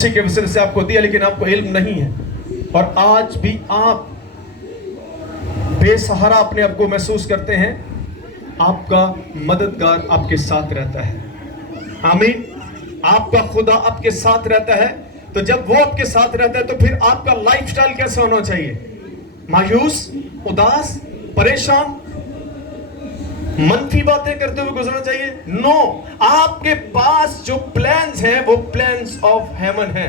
اسی کے وسیلے سے آپ کو دیا، لیکن آپ کو علم نہیں ہے، اور آج بھی آپ بے سہارا اپنے آپ کو محسوس کرتے ہیں. آپ کا مددگار آپ کے ساتھ رہتا ہے. آمین. آپ کا خدا آپ کے ساتھ رہتا ہے. تو جب وہ آپ کے ساتھ رہتا ہے تو پھر آپ کا لائف سٹائل کیسا ہونا چاہیے؟ مایوس، اداس، پریشان، منفی باتیں کرتے ہوئے گزرنا چاہیے؟ نو. آپ کے پاس جو پلانز ہیں وہ پلانز آف ہیون ہیں.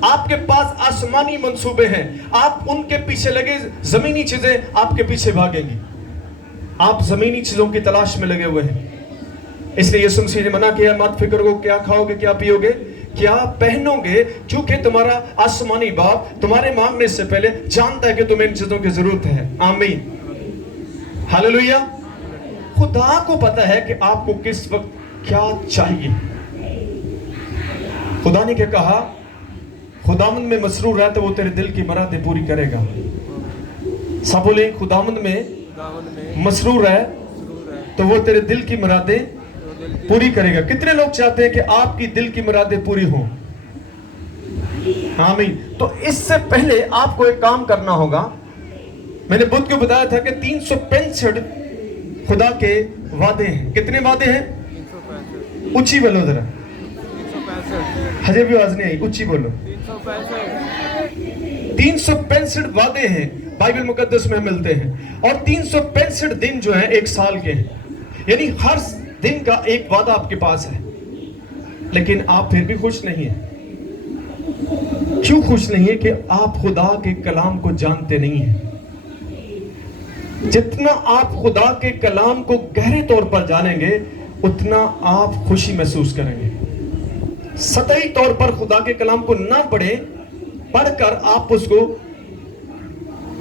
آپ کے پاس آسمانی منصوبے ہیں. آپ ان کے پیچھے لگے، زمینی چیزیں آپ کے پیچھے بھاگیں گی. آپ زمینی چیزوں کی تلاش میں لگے ہوئے ہیں. اس لیے یسوع مسیح نے منع کیا، مت فکر کرو کیا کھاؤ گے، کیا پیو گے، کیا پہنو گے، کیونکہ تمہارا آسمانی باپ تمہارے مانگنے سے پہلے جانتا ہے کہ تمہیں ان چیزوں کی ضرورت ہے. آمین. ہاللویا. خدا کو پتا ہے کہ آپ کو کس وقت کیا چاہیے. خدا نے کیا کہا؟ خداوند میں مسرور رہ تو وہ تیرے دل کی مرادیں پوری کرے گا. سب بولے خداوند میں مسرور ہے تو وہ تیرے دل کی مرادیں پوری کرے گا. کتنے لوگ چاہتے ہیں کہ آپ کی دل کی مرادیں پوری ہوں؟ آمین. تو اس سے پہلے آپ کو ایک کام کرنا ہوگا. میں نے بدھ کو بتایا تھا کہ 365 خدا کے وعدے ہیں. کتنے وعدے ہیں؟ اونچی بولو ذرا. ہجے بھی آواز نہیں آئی، اونچی بولو. 365 وعدے ہیں بائبل مقدس میں ملتے ہیں، اور 365 دن جو ہیں ایک سال کے ہیں. یعنی ہر دن کا ایک وعدہ آپ کے پاس ہے. لیکن آپ پھر بھی خوش نہیں ہیں. کیوں خوش نہیں ہے؟ کہ آپ خدا کے کلام کو جانتے نہیں ہیں. جتنا آپ خدا کے کلام کو گہرے طور پر جانیں گے اتنا آپ خوشی محسوس کریں گے. سطحی طور پر خدا کے کلام کو نہ پڑھیں، پڑھ کر آپ اس کو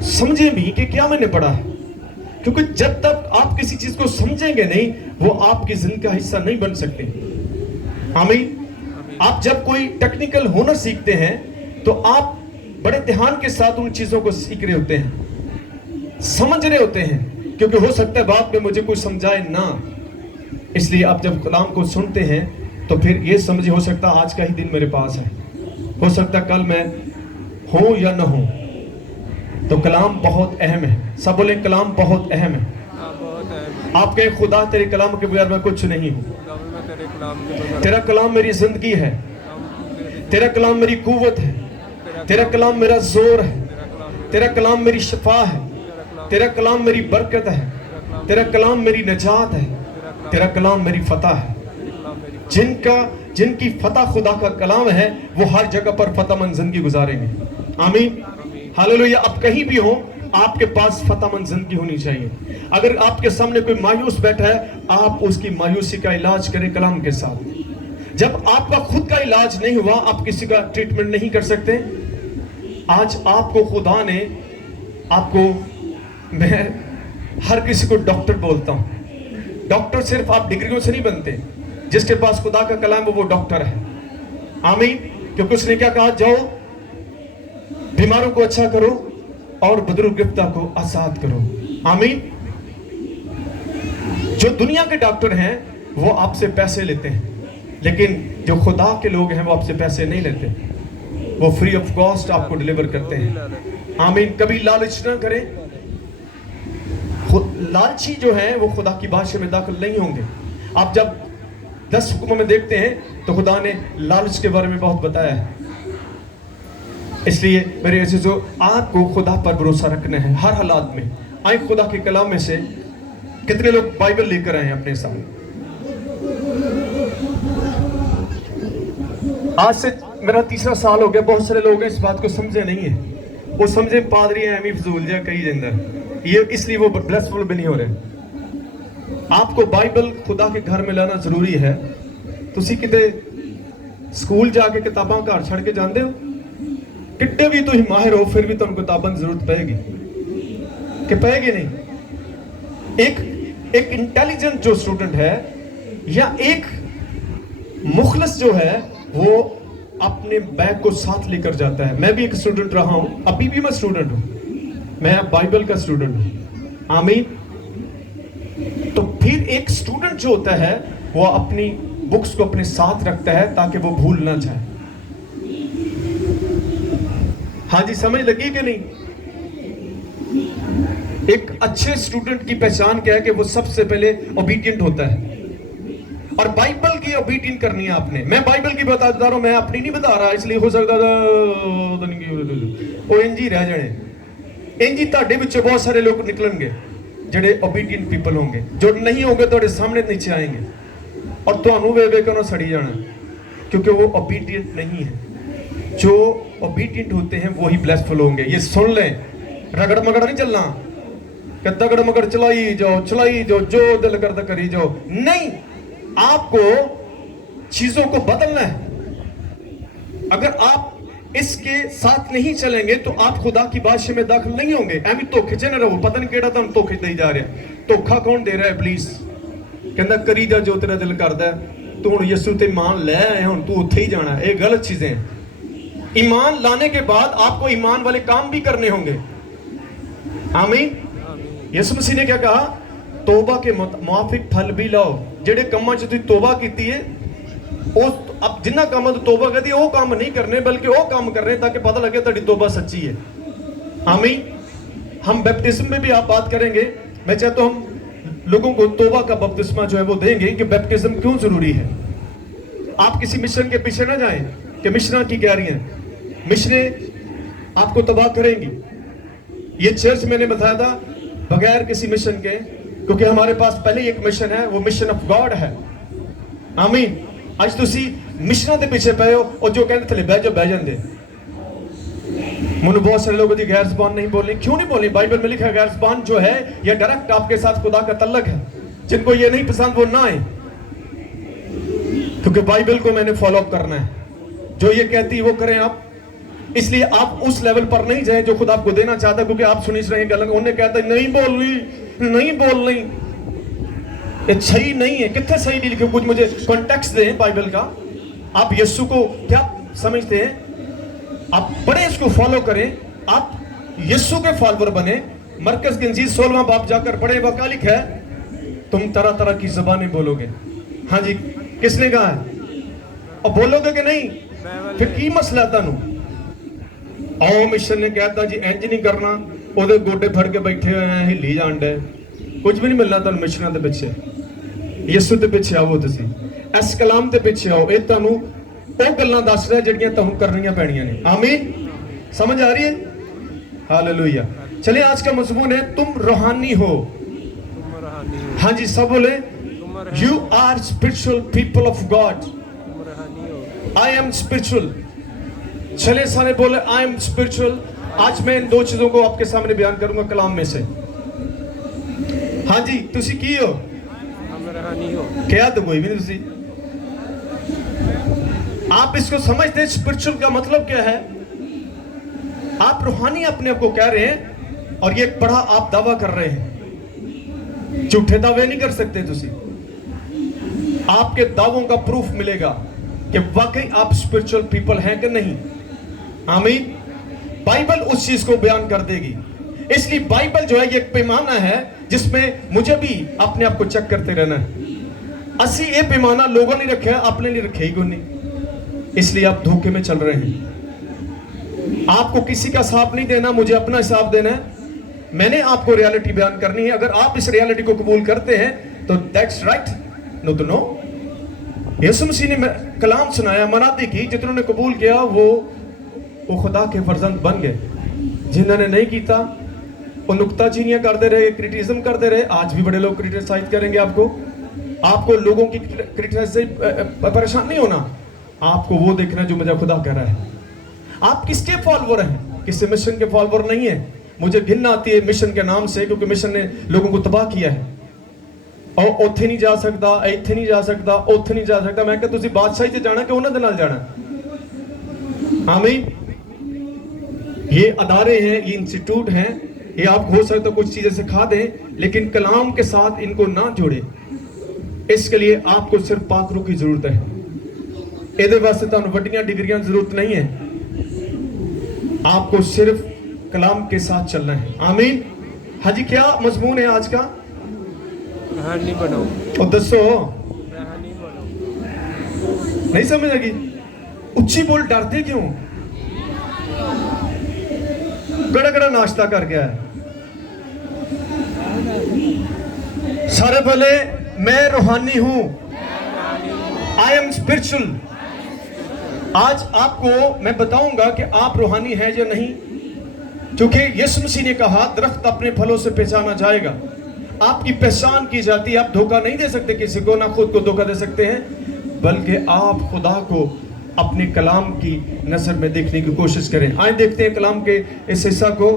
سمجھیں بھی کہ کیا میں نے پڑھا ہے. کیونکہ جب تک آپ کسی چیز کو سمجھیں گے نہیں وہ آپ کی زندگی کا حصہ نہیں بن سکتے. آمین. آپ جب کوئی ٹیکنیکل ہنر سیکھتے ہیں تو آپ بڑے دھیان کے ساتھ ان چیزوں کو سیکھ رہے ہوتے ہیں، سمجھ رہے ہوتے ہیں، کیونکہ ہو سکتا ہے بعد میں مجھے کوئی سمجھائے نہ. اس لیے آپ جب کلام کو سنتے ہیں تو پھر یہ سمجھے، ہو سکتا آج کا ہی دن میرے پاس ہے، ہو سکتا کل میں ہوں یا نہ ہوں. تو کلام بہت اہم ہے. سب بولیں کلام بہت اہم ہے. آپ کہیں خدا تیرے کلام کے بغیر میں کچھ نہیں ہوں. تیرا کلام میری زندگی ہے، تیرا کلام میری قوت ہے، تیرا کلام میرا زور ہے، تیرا کلام میری شفا ہے، تیرا کلام میری برکت ہے، تیرا کلام میری نجات ہے، تیرا کلام میری فتح ہے. جن کی فتح خدا کا کلام ہے وہ ہر جگہ پر فتح مند زندگی گزاریں گے. آمین. ہاللویا. اب کہیں بھی ہو آپ کے پاس فتح مند زندگی ہونی چاہیے. اگر آپ کے سامنے کوئی مایوس بیٹھا ہے آپ اس کی مایوسی کا علاج کریں کلام کے ساتھ. جب آپ کا خود کا علاج نہیں ہوا آپ کسی کا ٹریٹمنٹ نہیں کر سکتے. آج آپ کو خدا نے میں ہر کسی کو ڈاکٹر بولتا ہوں. ڈاکٹر صرف آپ ڈگریوں سے نہیں بنتے. جس کے پاس خدا کا کلام ہے وہ ڈاکٹر ہے. آمین. کیونکہ اس نے کیا کہا؟ جاؤ بیماروں کو اچھا کرو اور بدرو گرفتہ کو آزاد کرو. آمین. جو دنیا کے ڈاکٹر ہیں وہ آپ سے پیسے لیتے ہیں، لیکن جو خدا کے لوگ ہیں وہ آپ سے پیسے نہیں لیتے. وہ فری آف کاسٹ آپ کو ڈیلیور کرتے ہیں. آمین. کبھی لالچ نہ کریں. لالچی جو ہیں وہ خدا کی بادشاہ میں داخل نہیں ہوں گے. آپ جب 10 حکموں میں دیکھتے ہیں تو خدا نے لالچ کے بارے میں بہت بتایا ہے. اس لیے میرے عزیزو آپ کو خدا پر بھروسہ رکھنا ہے ہر حالات میں. آئیں خدا کے کلام میں سے کتنے لوگ بائبل لے کر آئے ہیں اپنے سامنے؟ آج سے میرا 3 سال ہو گیا. بہت سارے لوگ اس بات کو سمجھے نہیں ہیں. وہ سمجھے پادری ہیں امی فضول جا کئی جندر، یہ اس لیے وہ بلیسفل بھی نہیں ہو رہے. آپ کو بائبل خدا کے گھر میں لانا ضروری ہے. تسی کتے سکول جا کے کتاباں گھر چھڑ کے جاندے ہو؟ کٹے بھی تو ہی ماہر ہو پھر بھی تو ان کتاباں ضرورت پائے گی کہ پائے گی نہیں. ایک انٹیلیجنٹ جو اسٹوڈنٹ ہے یا ایک مخلص جو ہے وہ اپنے بیگ کو ساتھ لے کر جاتا ہے. میں بھی ایک اسٹوڈنٹ رہا ہوں، ابھی بھی میں اسٹوڈنٹ ہوں. میں بائبل کا اسٹوڈنٹ ہوں. آمین. تو پھر ایک اسٹوڈنٹ جو ہوتا ہے وہ اپنی بکس کو اپنے ساتھ رکھتا ہے تاکہ وہ بھول نہ جائے. हाँ जी, समझ लगी कि नहीं? एक अच्छे स्टूडेंट की पहचान क्या है कि वो सबसे पहले ओबीडियंट होता है, और बाइबल की ओबीडियंट करनी है आपने। मैं बाइबल की बता रहा हूं, मैं अपनी नहीं बता रहा, इसलिए हो सकता था वो इंजी रह जाने। इंजी ਤੁਹਾਡੇ ਵਿੱਚੋਂ बहुत सारे लोग निकलेंगे ਜਿਹੜੇ ओबीडियंट पीपल होंगे, जो नहीं होंगे ਤੁਹਾਡੇ सामने नीचे आएंगे और ਤੁਹਾਨੂੰ ਵੇ ਵੇ ਕੇ ਉਹਨਾਂ ਸੜੀ ਜਾਣਾ, क्योंकि वो ओबीडियंट नहीं है। जो ओबीडियंट होते हैं वही ब्लेसफुल होंगे। ये सुन लें, रगड़ मगड़ नहीं चलना कि दगड़ मगड़ चलाई जाओ जो दिल करता करी जाओ, नहीं। आपको चीजों को बदलना है। अगर आप इसके साथ नहीं चलेंगे तो आप खुदा की बादशाह में दाखिल नहीं होंगे। एवं धोखे च न रहो, पता नहीं केड़ा तुहानू धोखे दे जा रहा है। धोखा कौन दे रहा है? इबलीस कहंदा करी जा जो तेरा दिल करदा है, तू हुण यीशु ते ईमान ले आए, हुण तू उत्थे ही जाना है। ये गलत चीजें हैं। ईमान लाने के बाद आपको ईमान वाले काम भी करने होंगे। आमीन। यीशु मसीह ने क्या कहा? तौबा के मुआफिक फल भी लाओ। ਜਿਹੜੇ ਕੰਮਾਂ 'ਚ ਤੁਸੀਂ ਤੋਬਾ ਕੀਤੀ ਹੈ, ਉਸ अब जिन्ना कामों तो तौबा करती है वो काम नहीं करने, बल्कि वो काम कर रहे हैं ताकि पता लगे तुम्हारी तौबा सच्ची है। आमीन। हम बैप्टिज्म में भी आप बात करेंगे। मैं चाहता हूँ हम लोगों को तौबा का बपतिस्मा जो है वो देंगे कि बैप्टिज्म क्यों जरूरी है। आप किसी मिशन के पीछे ना जाएं कि मिशनर की कह रही हैं, मिशनें आपको तबाह करेंगी। ये चर्च मैंने बताया था बगैर किसी मिशन के, क्योंकि हमारे पास पहले एक मिशन है, वो मिशन ऑफ गॉड है। आमीन। आज तुसी मिशनों के पीछे पे हो और जो कहते थले बह जाते। मुझे बहुत सारे लोगों की गैर ज़बान नहीं बोलनी। क्यों नहीं बोलनी? बाइबल में लिखा है गैर ज़बान जो है यह डायरेक्ट आपके साथ खुदा का तल्लक है। जिनको ये नहीं पसंद वो ना आए, क्योंकि बाइबल को मैंने फॉलो अप करना है। जो ये कहती है वो करें आप। इसलिए आप उस लेवल पर नहीं जाए जो खुद आपको देना चाहता, क्योंकि आप सुनी रहे गल उन्हें कहता नहीं बोलनी ये सही नहीं है। कितने सही नहीं लिखे? कुछ मुझे कॉन्टेक्स्ट दें बाइबल का। आप यीशु को क्या समझते हैं? आप बड़े इसको फॉलो करें, आप यीशु के फॉलोअर बने। मरकज की इंजील 16वां बाब जाकर पढ़े, वह क्या लिखा है? तुम तरह तरह की ज़बानें बोलोगे। हाँ जी, किसने कहा है? और बोलोगे कि नहीं? फिर की मसला तुहानू? आओ मिशन ने कहता जी इंज नहीं करना, ਉਹਦੇ गोडे फड़ के बैठे हुए हैं, हिली जान डे। कुछ भी नहीं मिलना तुहानू मिशनां दे पिछे। यीशु दे पिछे आओ, तुसी इस कलाम दे पिछे आओ। ये तुहानू ਉਹ ਗੱਲਾਂ ਦੱਸ ਰਿਹਾ ਜਿਹੜੀਆਂ ਤੁਹਾਨੂੰ ਕਰਨੀਆਂ ਪੈਣੀਆਂ ਨੇ। आमीन। समझ आ रही है? हालेलुया। चलिए आज का मज़मून है तुम रूहानी हो। हाँ जी, सब बोले you are spiritual people of God. I am spiritual. चले सारे बोले आई एम स्पिरिचुअल। आज मैं इन दो चीजों को आपके सामने बयान करूंगा कलाम में से। हाँ जी, तुसी की हो? क्या तो कोई भी नहीं। तुसी आप इसको समझते हैं? स्पिरिचुअल का मतलब क्या है? आप रूहानी अपने आप को कह रहे हैं और ये एक बड़ा आप दावा कर रहे हैं। झूठे दावे नहीं कर सकते तुसी। आपके दावों का प्रूफ मिलेगा कि वाकई आप स्पिरिचुअल पीपल हैं कि नहीं। आमीन। बाइबल उस चीज को बयान कर देगी। इसलिए बाइबल जो है ये एक पैमाना है जिसमें मुझे भी अपने आप को चेक करते रहना है। असी ये पैमाना लोगों ने रखे है, अपने लिए रखे ही को नहीं। इसलिए आप धोखे में चल रहे हैं। आपको किसी का हिसाब नहीं देना, मुझे अपना हिसाब देना है। मैंने आपको रियलिटी बयान करनी है। अगर आप इस रियलिटी को कबूल करते हैं तो दैट्स राइट, नो तो नो। यीशु मसीह ने कलाम सुनाया, मनादी की। जिन्होंने कबूल किया वो खुदा के फर्जंद बन गए। जिन्होंने नहीं किया वो नुक्ताचीनियां करते रहे, क्रिटिसिज्म करते रहे। आज भी बड़े लोग क्रिटिसाइज करेंगे आपको लोगों की क्रिटिसाइज से परेशान नहीं होना। आपको वो देखना जो मुझे खुदा कह रहा है। आप किसके फॉलोअर हैं? किसी मिशन के फॉलोअर नहीं है। मुझे घिन आती है मिशन के नाम से, क्योंकि मिशन ने लोगों को तबाह किया है। और उत्थे नहीं जा सकता, इत्थे नहीं जा सकता, उत्थे नहीं जा सकता। मैं कहता तुसी बादशाही से जाना कि उन्हां दे नाल जाना। आमीन। ये अदारे हैं, ये इंस्टीट्यूट हैं, ये आप हो सकता कुछ चीजें सिखा दें, लेकिन कलाम के साथ इनको ना जोड़े। इसके लिए आपको सिर्फ पाकरू की जरूरत है। ਇਹਦੇ ਵਾਸਤੇ ਤੁਹਾਨੂੰ ਵੱਡੀਆਂ डिग्रियां जरूरत नहीं है। आपको सिर्फ कलाम के साथ चलना है। आमीन। हाँ जी, क्या मजमून है आज का? रूहानी बनो। और दसो, नहीं समझ लगी? उच्ची बोल, डरते क्यों? कड़ा कड़ा नाश्ता कर गया है। सारे बोले मैं रूहानी हूं, आई एम स्पिरिचुअल। आज आपको मैं बताऊंगा कि आप रूहानी हैं या नहीं, क्योंकि यीशु मसीह ने कहा दरख्त अपने फलों से पहचाना जाएगा। आपकी पहचान की जाती है। आप धोखा नहीं दे सकते किसी को, ना खुद को धोखा दे सकते हैं, बल्कि आप खुदा को अपने कलाम की नजर में देखने की कोशिश करें। आइए देखते हैं कलाम के इस हिस्सा को।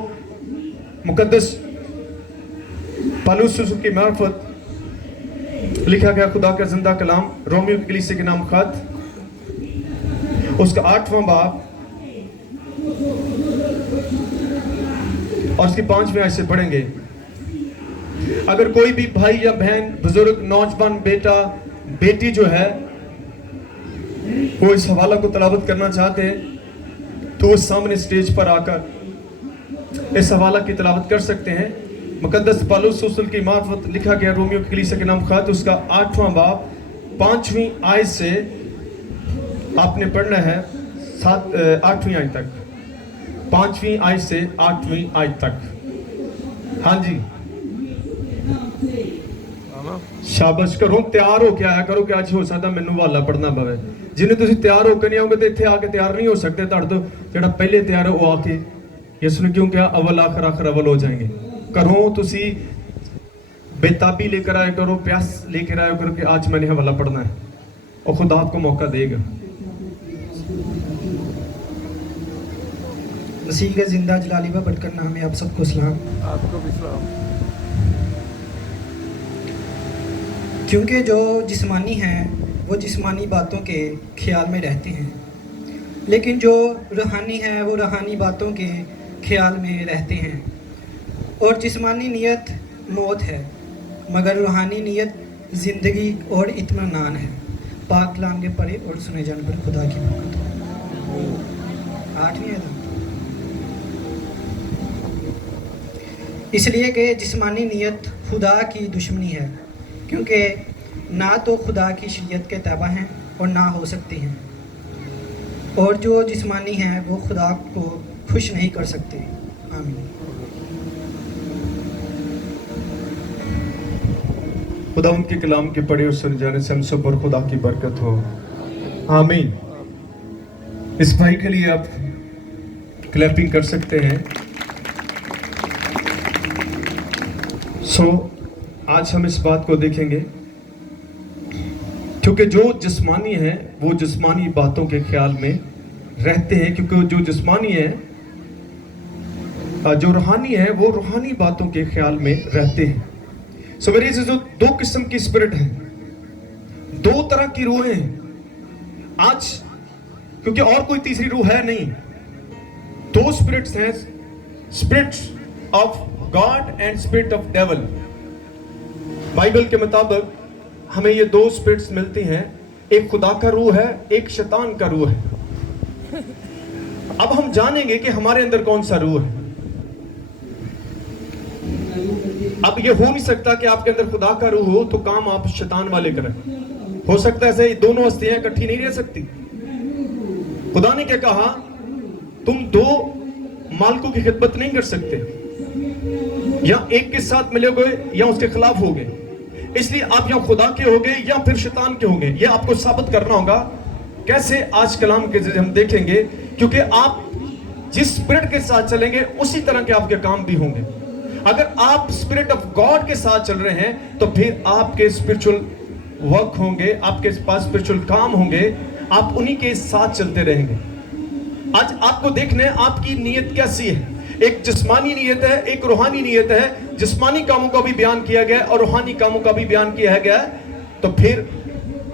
मुकद्दस पौलुस रसूल की मार्फत लिखा गया खुदा का जिंदा कलाम, रोमियो की कलीसिया के नाम खत, उसका 8वां बाब और उसकी 5वीं आयत से पढ़ेंगे। अगर कोई भी भाई या बहन, बुजुर्ग, नौजवान, बेटा बेटी जो है वो इस हवाला को तलावत करना चाहते हैं तो वो सामने स्टेज पर आकर इस हवाला की तलावत कर सकते हैं। मुकद्दस पौलुस रसूल की मार्फत लिखा गया रोमियो की कलीसिया के नाम खत, उसका 8वां बाब 5वीं आयत से आपने पढ़ना है 8वीं आयत तक, 5वीं आयत से 8वीं आयत तक। हाँ जी, शाबाश करो, तैयार हो के आया करो कि आज हो सकता मैनू हवाला पढ़ना पवे। जिन्हें तुसी तैयार होकर नहीं आओगे तो इत्थे आके तैयार नहीं हो सकते। तुहाडे तो जेड़ा पहले तैयार है वो आके, यीशु ने क्यों कहा अव्वल आखिर आखिर अव्वल हो जाएंगे। करो तुसी बेताबी लेकर आया करो, प्यास लेकर आया करो कि आज मैंने हवाला पढ़ना है, और खुदा आपको मौका देगा। मसीह का जिंदा जलाली व बढ़कर नाम है, आप सबको सलाम। आपको भी सलाम। क्योंकि जो जिस्मानी हैं वो जिस्मानी बातों के ख्याल में रहते हैं, लेकिन जो रूहानी हैं वो रूहानी बातों के ख्याल में रहते हैं। और जिस्मानी नीयत मौत है, मगर रूहानी नीयत ज़िंदगी और इत्मीनान है। पाक कलाम के पढ़े और सुने जाने पर खुदा की बरकत हो। 8वीं आयत, इसलिए कि जिस्मानी नीयत खुदा की दुश्मनी है, क्योंकि ना तो खुदा की शरीयत के तैबा हैं और ना हो सकती हैं, और जो जिस्मानी हैं वो खुदा को खुश नहीं कर सकते। आमीन। खुदा उनके कलाम के पढ़े और सुन जाने से हम सब पर खुदा की बरकत हो। आमीन। इस भाई के लिए आप क्लैपिंग कर सकते हैं। आज हम इस बात को देखेंगे, क्योंकि जो जिस्मानी है वो जिस्मानी बातों के ख्याल में रहते हैं, क्योंकि जो जिस्मानी है, जो रूहानी है वो रूहानी बातों के ख्याल में रहते हैं। मेरे जो 2 किस्म की स्पिरिट है, 2 तरह की रूहें हैं आज, क्योंकि और कोई तीसरी रूह है नहीं। 2 स्पिरिट्स हैं, spirit of God and spirit of devil. Bible के मुताबिक हमें ये 2 स्पिरिट्स मिलती हैं, एक खुदा का रूह है, एक शैतान का रूह है। अब हम जानेंगे कि हमारे अंदर कौन सा रूह है। अब ये हो नहीं सकता कि आपके अंदर खुदा का रूह हो तो काम आप शैतान वाले करें। हो सकता है ऐसे दोनों हस्तियां इकट्ठी नहीं रह सकती। खुदा ने क्या कहा, तुम 2 मालिकों की खिदमत नहीं कर सकते, या एक के साथ मिलोगे या उसके खिलाफ होगे। इसलिए आप या खुदा के होगे या फिर शैतान के होंगे। ये आपको साबित करना होगा। कैसे? आज कलाम के जरिए हम देखेंगे, क्योंकि आप जिस स्पिरिट के साथ चलेंगे उसी तरह के आपके काम भी होंगे। अगर आप स्पिरिट ऑफ गॉड के साथ चल रहे हैं तो फिर आपके स्पिरिचुअल वर्क होंगे, आपके पास स्पिरिचुअल काम होंगे, आप उन्हीं के साथ चलते रहेंगे। आज आपको देखना है आपकी नीयत कैसी है। एक जिस्मानी नीयत है, एक रूहानी नीयत है। जिस्मानी कामों का भी बयान किया गया और रूहानी कामों का भी बयान किया गया। तो फिर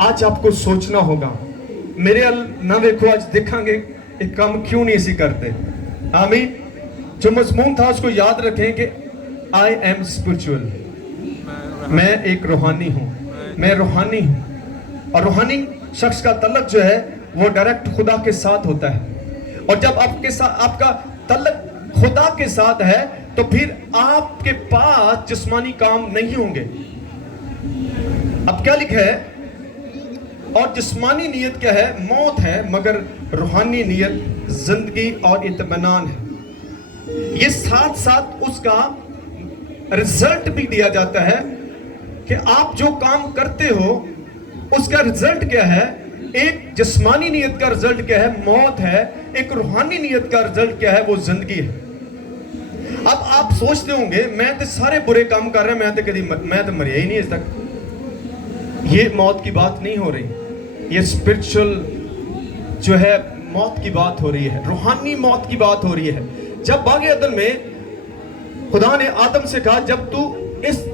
आज आपको सोचना होगा, मेरे अल ना देखो, आज देखेंगे एक काम क्यों नहीं इसी करते। आमीन। जो मजमून था उसको याद रखें कि आई एम स्पिरिचुअल, मैं एक रूहानी हूं, मैं रूहानी हूं। और रूहानी शख्स का तल्लक जो है वो डायरेक्ट खुदा के साथ होता है। और जब आपके साथ आपका तल्लक खुदा के साथ है तो फिर आपके पास जिस्मानी काम नहीं होंगे। अब क्या लिखा है? और जिस्मानी नीयत क्या है? मौत है, मगर रूहानी नीयत जिंदगी और इत्मीनान है। یہ ساتھ ساتھ اس کا رزلٹ بھی دیا جاتا ہے کہ آپ جو کام کرتے ہو اس کا رزلٹ کیا ہے. ایک جسمانی نیت کا رزلٹ کیا ہے؟ موت ہے. ایک روحانی نیت کا رزلٹ کیا ہے؟ وہ زندگی ہے. اب آپ سوچتے ہوں گے میں تو سارے برے کام کر رہا ہوں, میں تو مریا ہی نہیں اس تک. یہ موت کی بات نہیں ہو رہی, یہ اسپرچل جو ہے موت کی بات ہو رہی ہے, روحانی موت کی بات ہو رہی ہے. جب باغ عدن میں خدا نے آدم سے کہا جب تو اس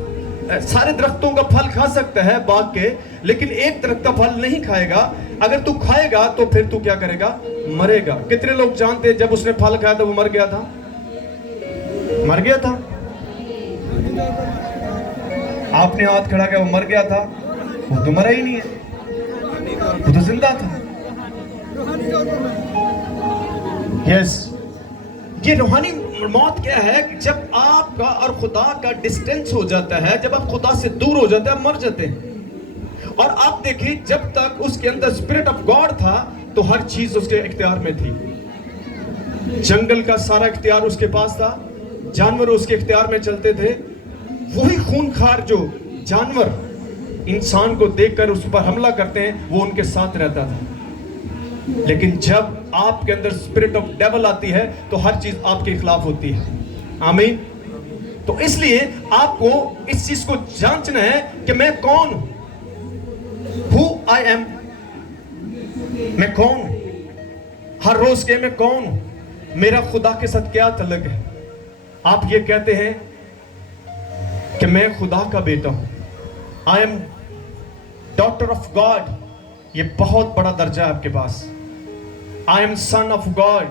سارے درختوں کا پھل کھا سکتا ہے باغ کے, لیکن ایک درخت کا پھل نہیں کھائے گا, اگر تو کھائے گا تو پھر تو کیا کرے گا؟ مرے گا. کتنے لوگ جانتے ہیں جب اس نے پھل کھایا تھا وہ مر گیا تھا؟ مر گیا تھا. آپ نے ہاتھ کھڑا کیا وہ مر گیا تھا؟ وہ تو مرا ہی نہیں ہے, وہ تو زندہ تھا. یس, یہ روحانی موت کیا ہے؟ جب آپ کا اور خدا کا ڈسٹینس ہو جاتا ہے, جب آپ خدا سے دور ہو جاتے ہیں, مر جاتے ہیں. اور آپ دیکھیں جب تک اس کے اندر اسپرٹ آف گاڈ تھا تو ہر چیز اس کے اختیار میں تھی. جنگل کا سارا اختیار اس کے پاس تھا, جانور اس کے اختیار میں چلتے تھے. وہی خونخوار جو جانور انسان کو دیکھ کر اس پر حملہ کرتے ہیں وہ ان کے ساتھ رہتا تھا. لیکن جب آپ کے اندر اسپرٹ آف ڈیول آتی ہے تو ہر چیز آپ کے خلاف ہوتی ہے. آمین. تو اس لیے آپ کو اس چیز کو جانچنا ہے کہ میں کون ہوں. Who I am. میں کون ہوں؟ ہر روز کے میں کون ہوں؟ میرا خدا کے ساتھ کیا تعلق ہے؟ آپ یہ کہتے ہیں کہ میں خدا کا بیٹا ہوں. I am daughter of God. یہ بہت بڑا درجہ ہے آپ کے پاس. I am son of God.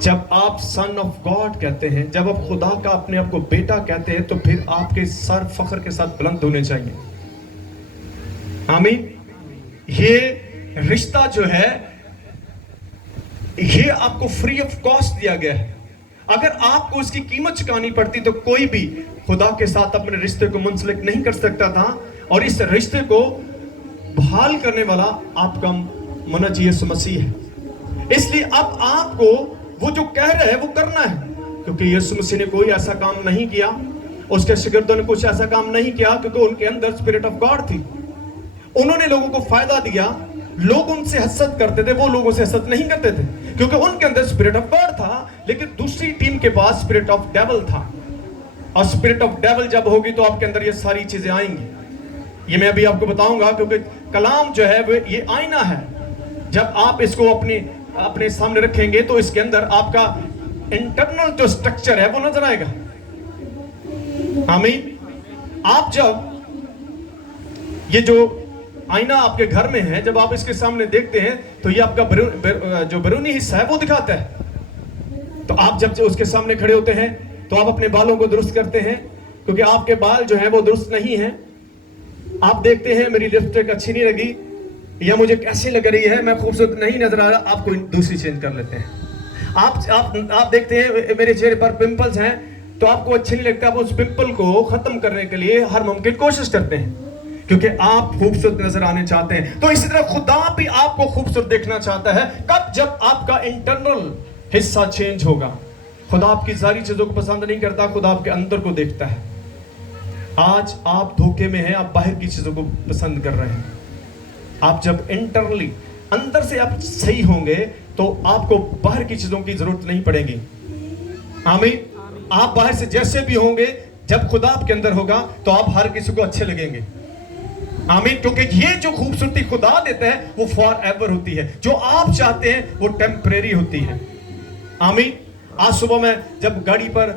جب آپ son of God کہتے ہیں, جب آپ خدا کا اپنے آپ کو بیٹا کہتے ہیں تو پھر آپ کے سر فخر کے ساتھ بلند ہونے چاہیے. آمین. یہ رشتہ جو ہے یہ آپ کو فری آف کاسٹ دیا گیا ہے. اگر آپ کو اس کی قیمت چکانی پڑتی تو کوئی بھی خدا کے ساتھ اپنے رشتے کو منسلک نہیں کر سکتا تھا, اور اس رشتے کو بحال کرنے والا آپ کا منجی یسوع مسیح ہے. اس لیے اب آپ کو وہ جو کہہ رہے ہیں وہ کرنا ہے, کیونکہ یسوع مسیح نے کوئی ایسا کام نہیں کیا, اس کے شاگردوں نے کچھ ایسا کام نہیں کیا, کیونکہ ان کے اندر اسپرٹ آف گاڈ تھی. انہوں نے لوگوں کو فائدہ دیا, لوگ ان سے حسد کرتے تھے, وہ لوگوں سے حسد نہیں کرتے تھے کیونکہ ان کے اندر اسپرٹ آف گاڈ تھا. لیکن دوسری ٹیم کے پاس اسپرٹ آف ڈیول تھا, اور اسپرٹ آف ڈیول جب ہوگی تو آپ کے اندر یہ ساری چیزیں آئیں گی. یہ میں ابھی آپ کو بتاؤں گا, کیونکہ کلام جو ہے وہ یہ آئینہ ہے. جب آپ اس کو اپنے سامنے رکھیں گے تو اس کے اندر آپ کا انٹرنل جو سٹرکچر ہے وہ نظر آئے گا. آمین. آپ جب یہ جو آئینہ آپ کے گھر میں ہے, جب آپ اس کے سامنے دیکھتے ہیں تو یہ آپ کا جو بیرونی حصہ ہے وہ دکھاتا ہے. تو آپ جب اس کے سامنے کھڑے ہوتے ہیں تو آپ اپنے بالوں کو درست کرتے ہیں, کیونکہ آپ کے بال جو ہیں وہ درست نہیں ہیں. آپ دیکھتے ہیں میری لپسٹک اچھی نہیں لگی, یا مجھے کیسی لگ رہی ہے, میں خوبصورت نہیں نظر آ رہا, آپ کو دوسری چینج کر لیتے ہیں. آپ دیکھتے ہیں میرے چہرے پر پمپلز ہیں تو آپ کو اچھا نہیں لگتا, آپ اس پمپل کو ختم کرنے کے لیے ہر ممکن کوشش کرتے ہیں کیونکہ آپ خوبصورت نظر آنے چاہتے ہیں. تو اسی طرح خدا بھی آپ کو خوبصورت دیکھنا چاہتا ہے. کب؟ جب آپ کا انٹرنل حصہ چینج ہوگا. خدا آپ کی ساری چیزوں کو پسند نہیں کرتا, خدا آپ کے اندر کو دیکھتا ہے. آج آپ دھوکے میں ہیں, آپ باہر کی چیزوں کو پسند کر رہے ہیں. آپ جب انٹرنلی اندر سے آپ صحیح ہوں گے تو آپ کو باہر کی چیزوں کی ضرورت نہیں پڑے گی. آمین. آپ باہر سے جیسے بھی ہوں گے, جب خدا آپ کے اندر ہوگا تو آپ ہر کسی کو اچھے لگیں گے. آمین. کیونکہ یہ جو خوبصورتی خدا دیتا ہے وہ فار ایور ہوتی ہے, جو آپ چاہتے ہیں وہ ٹیمپریری ہوتی ہے. آمین. آج صبح میں جب گاڑی پر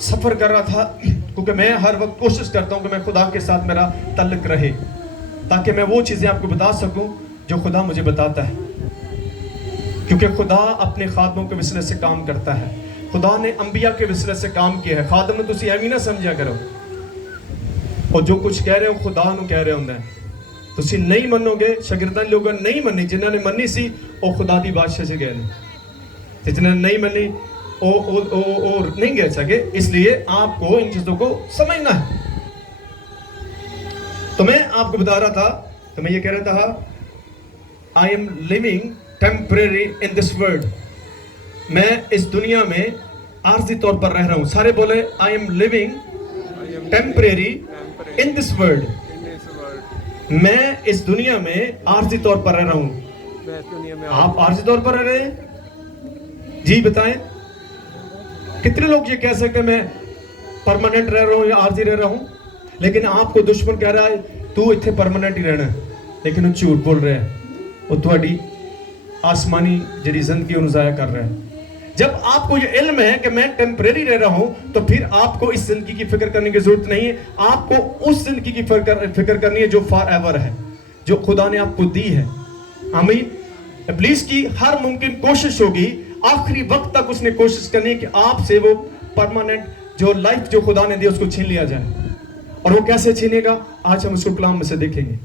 سفر کر رہا تھا, کیونکہ میں ہر وقت کوشش کرتا ہوں کہ میں خدا کے ساتھ میرا تعلق رہے, تاکہ میں وہ چیزیں آپ کو بتا سکوں جو خدا مجھے بتاتا ہے. کیونکہ خدا اپنے خادموں کے وسیلے سے کام کرتا ہے. خدا نے انبیاء کے وسیلے سے کام کیا ہے. خادم نے تسی ایویں نہ سمجھا کرو, اور جو کچھ کہہ رہے ہو خدا نو کہہ رہے ہوندے ہیں. تسی نہیں منو گے, شاگرداں لوگاں نہیں منی, جنہاں نے منی سی او خدا دی بادشاہ سے گئے نے, جنہاں نے نہیں منی او نہیں گئے سکے. اس لیے آپ کو ان چیزوں کو سمجھنا ہے. تو میں آپ کو بتا رہا تھا, تو میں یہ کہہ رہا تھا I am living temporary in this world. میں اس دنیا میں عارضی طور پر رہ رہا ہوں. سارے بولے I am living temporary in this world. میں اس دنیا میں عارضی طور پر رہ رہا ہوں. آپ عارضی طور پر رہ رہے ہیں؟ جی بتائیں. کتنے لوگ یہ کہہ سکتے ہیں میں پرماننٹ رہ رہا ہوں یا عارضی رہ رہا ہوں؟ لیکن آپ کو دشمن کہہ رہا ہے تو اتنے پرماننٹ ہی رہنا ہے, لیکن وہ جھوٹ بول رہا ہے, وہ تھوڑی آسمانی جڑی زندگی انہوں ضائع کر رہا ہے. جب آپ کو یہ علم ہے کہ میں ٹیمپریری رہ رہا ہوں تو پھر آپ کو اس زندگی کی فکر کرنے کی ضرورت نہیں ہے. آپ کو اس زندگی کی فکر کرنی ہے جو فار ایور ہے, جو خدا نے آپ کو دی ہے. آمین. ابلیس کی ہر ممکن کوشش ہوگی, آخری وقت تک اس نے کوشش کرنی ہے کہ آپ سے وہ پرماننٹ جو لائف جو خدا نے دی اس کو چھین لیا جائے. اور وہ کیسے چھینے گا آج ہم اس کو کلام میں سے دیکھیں گے.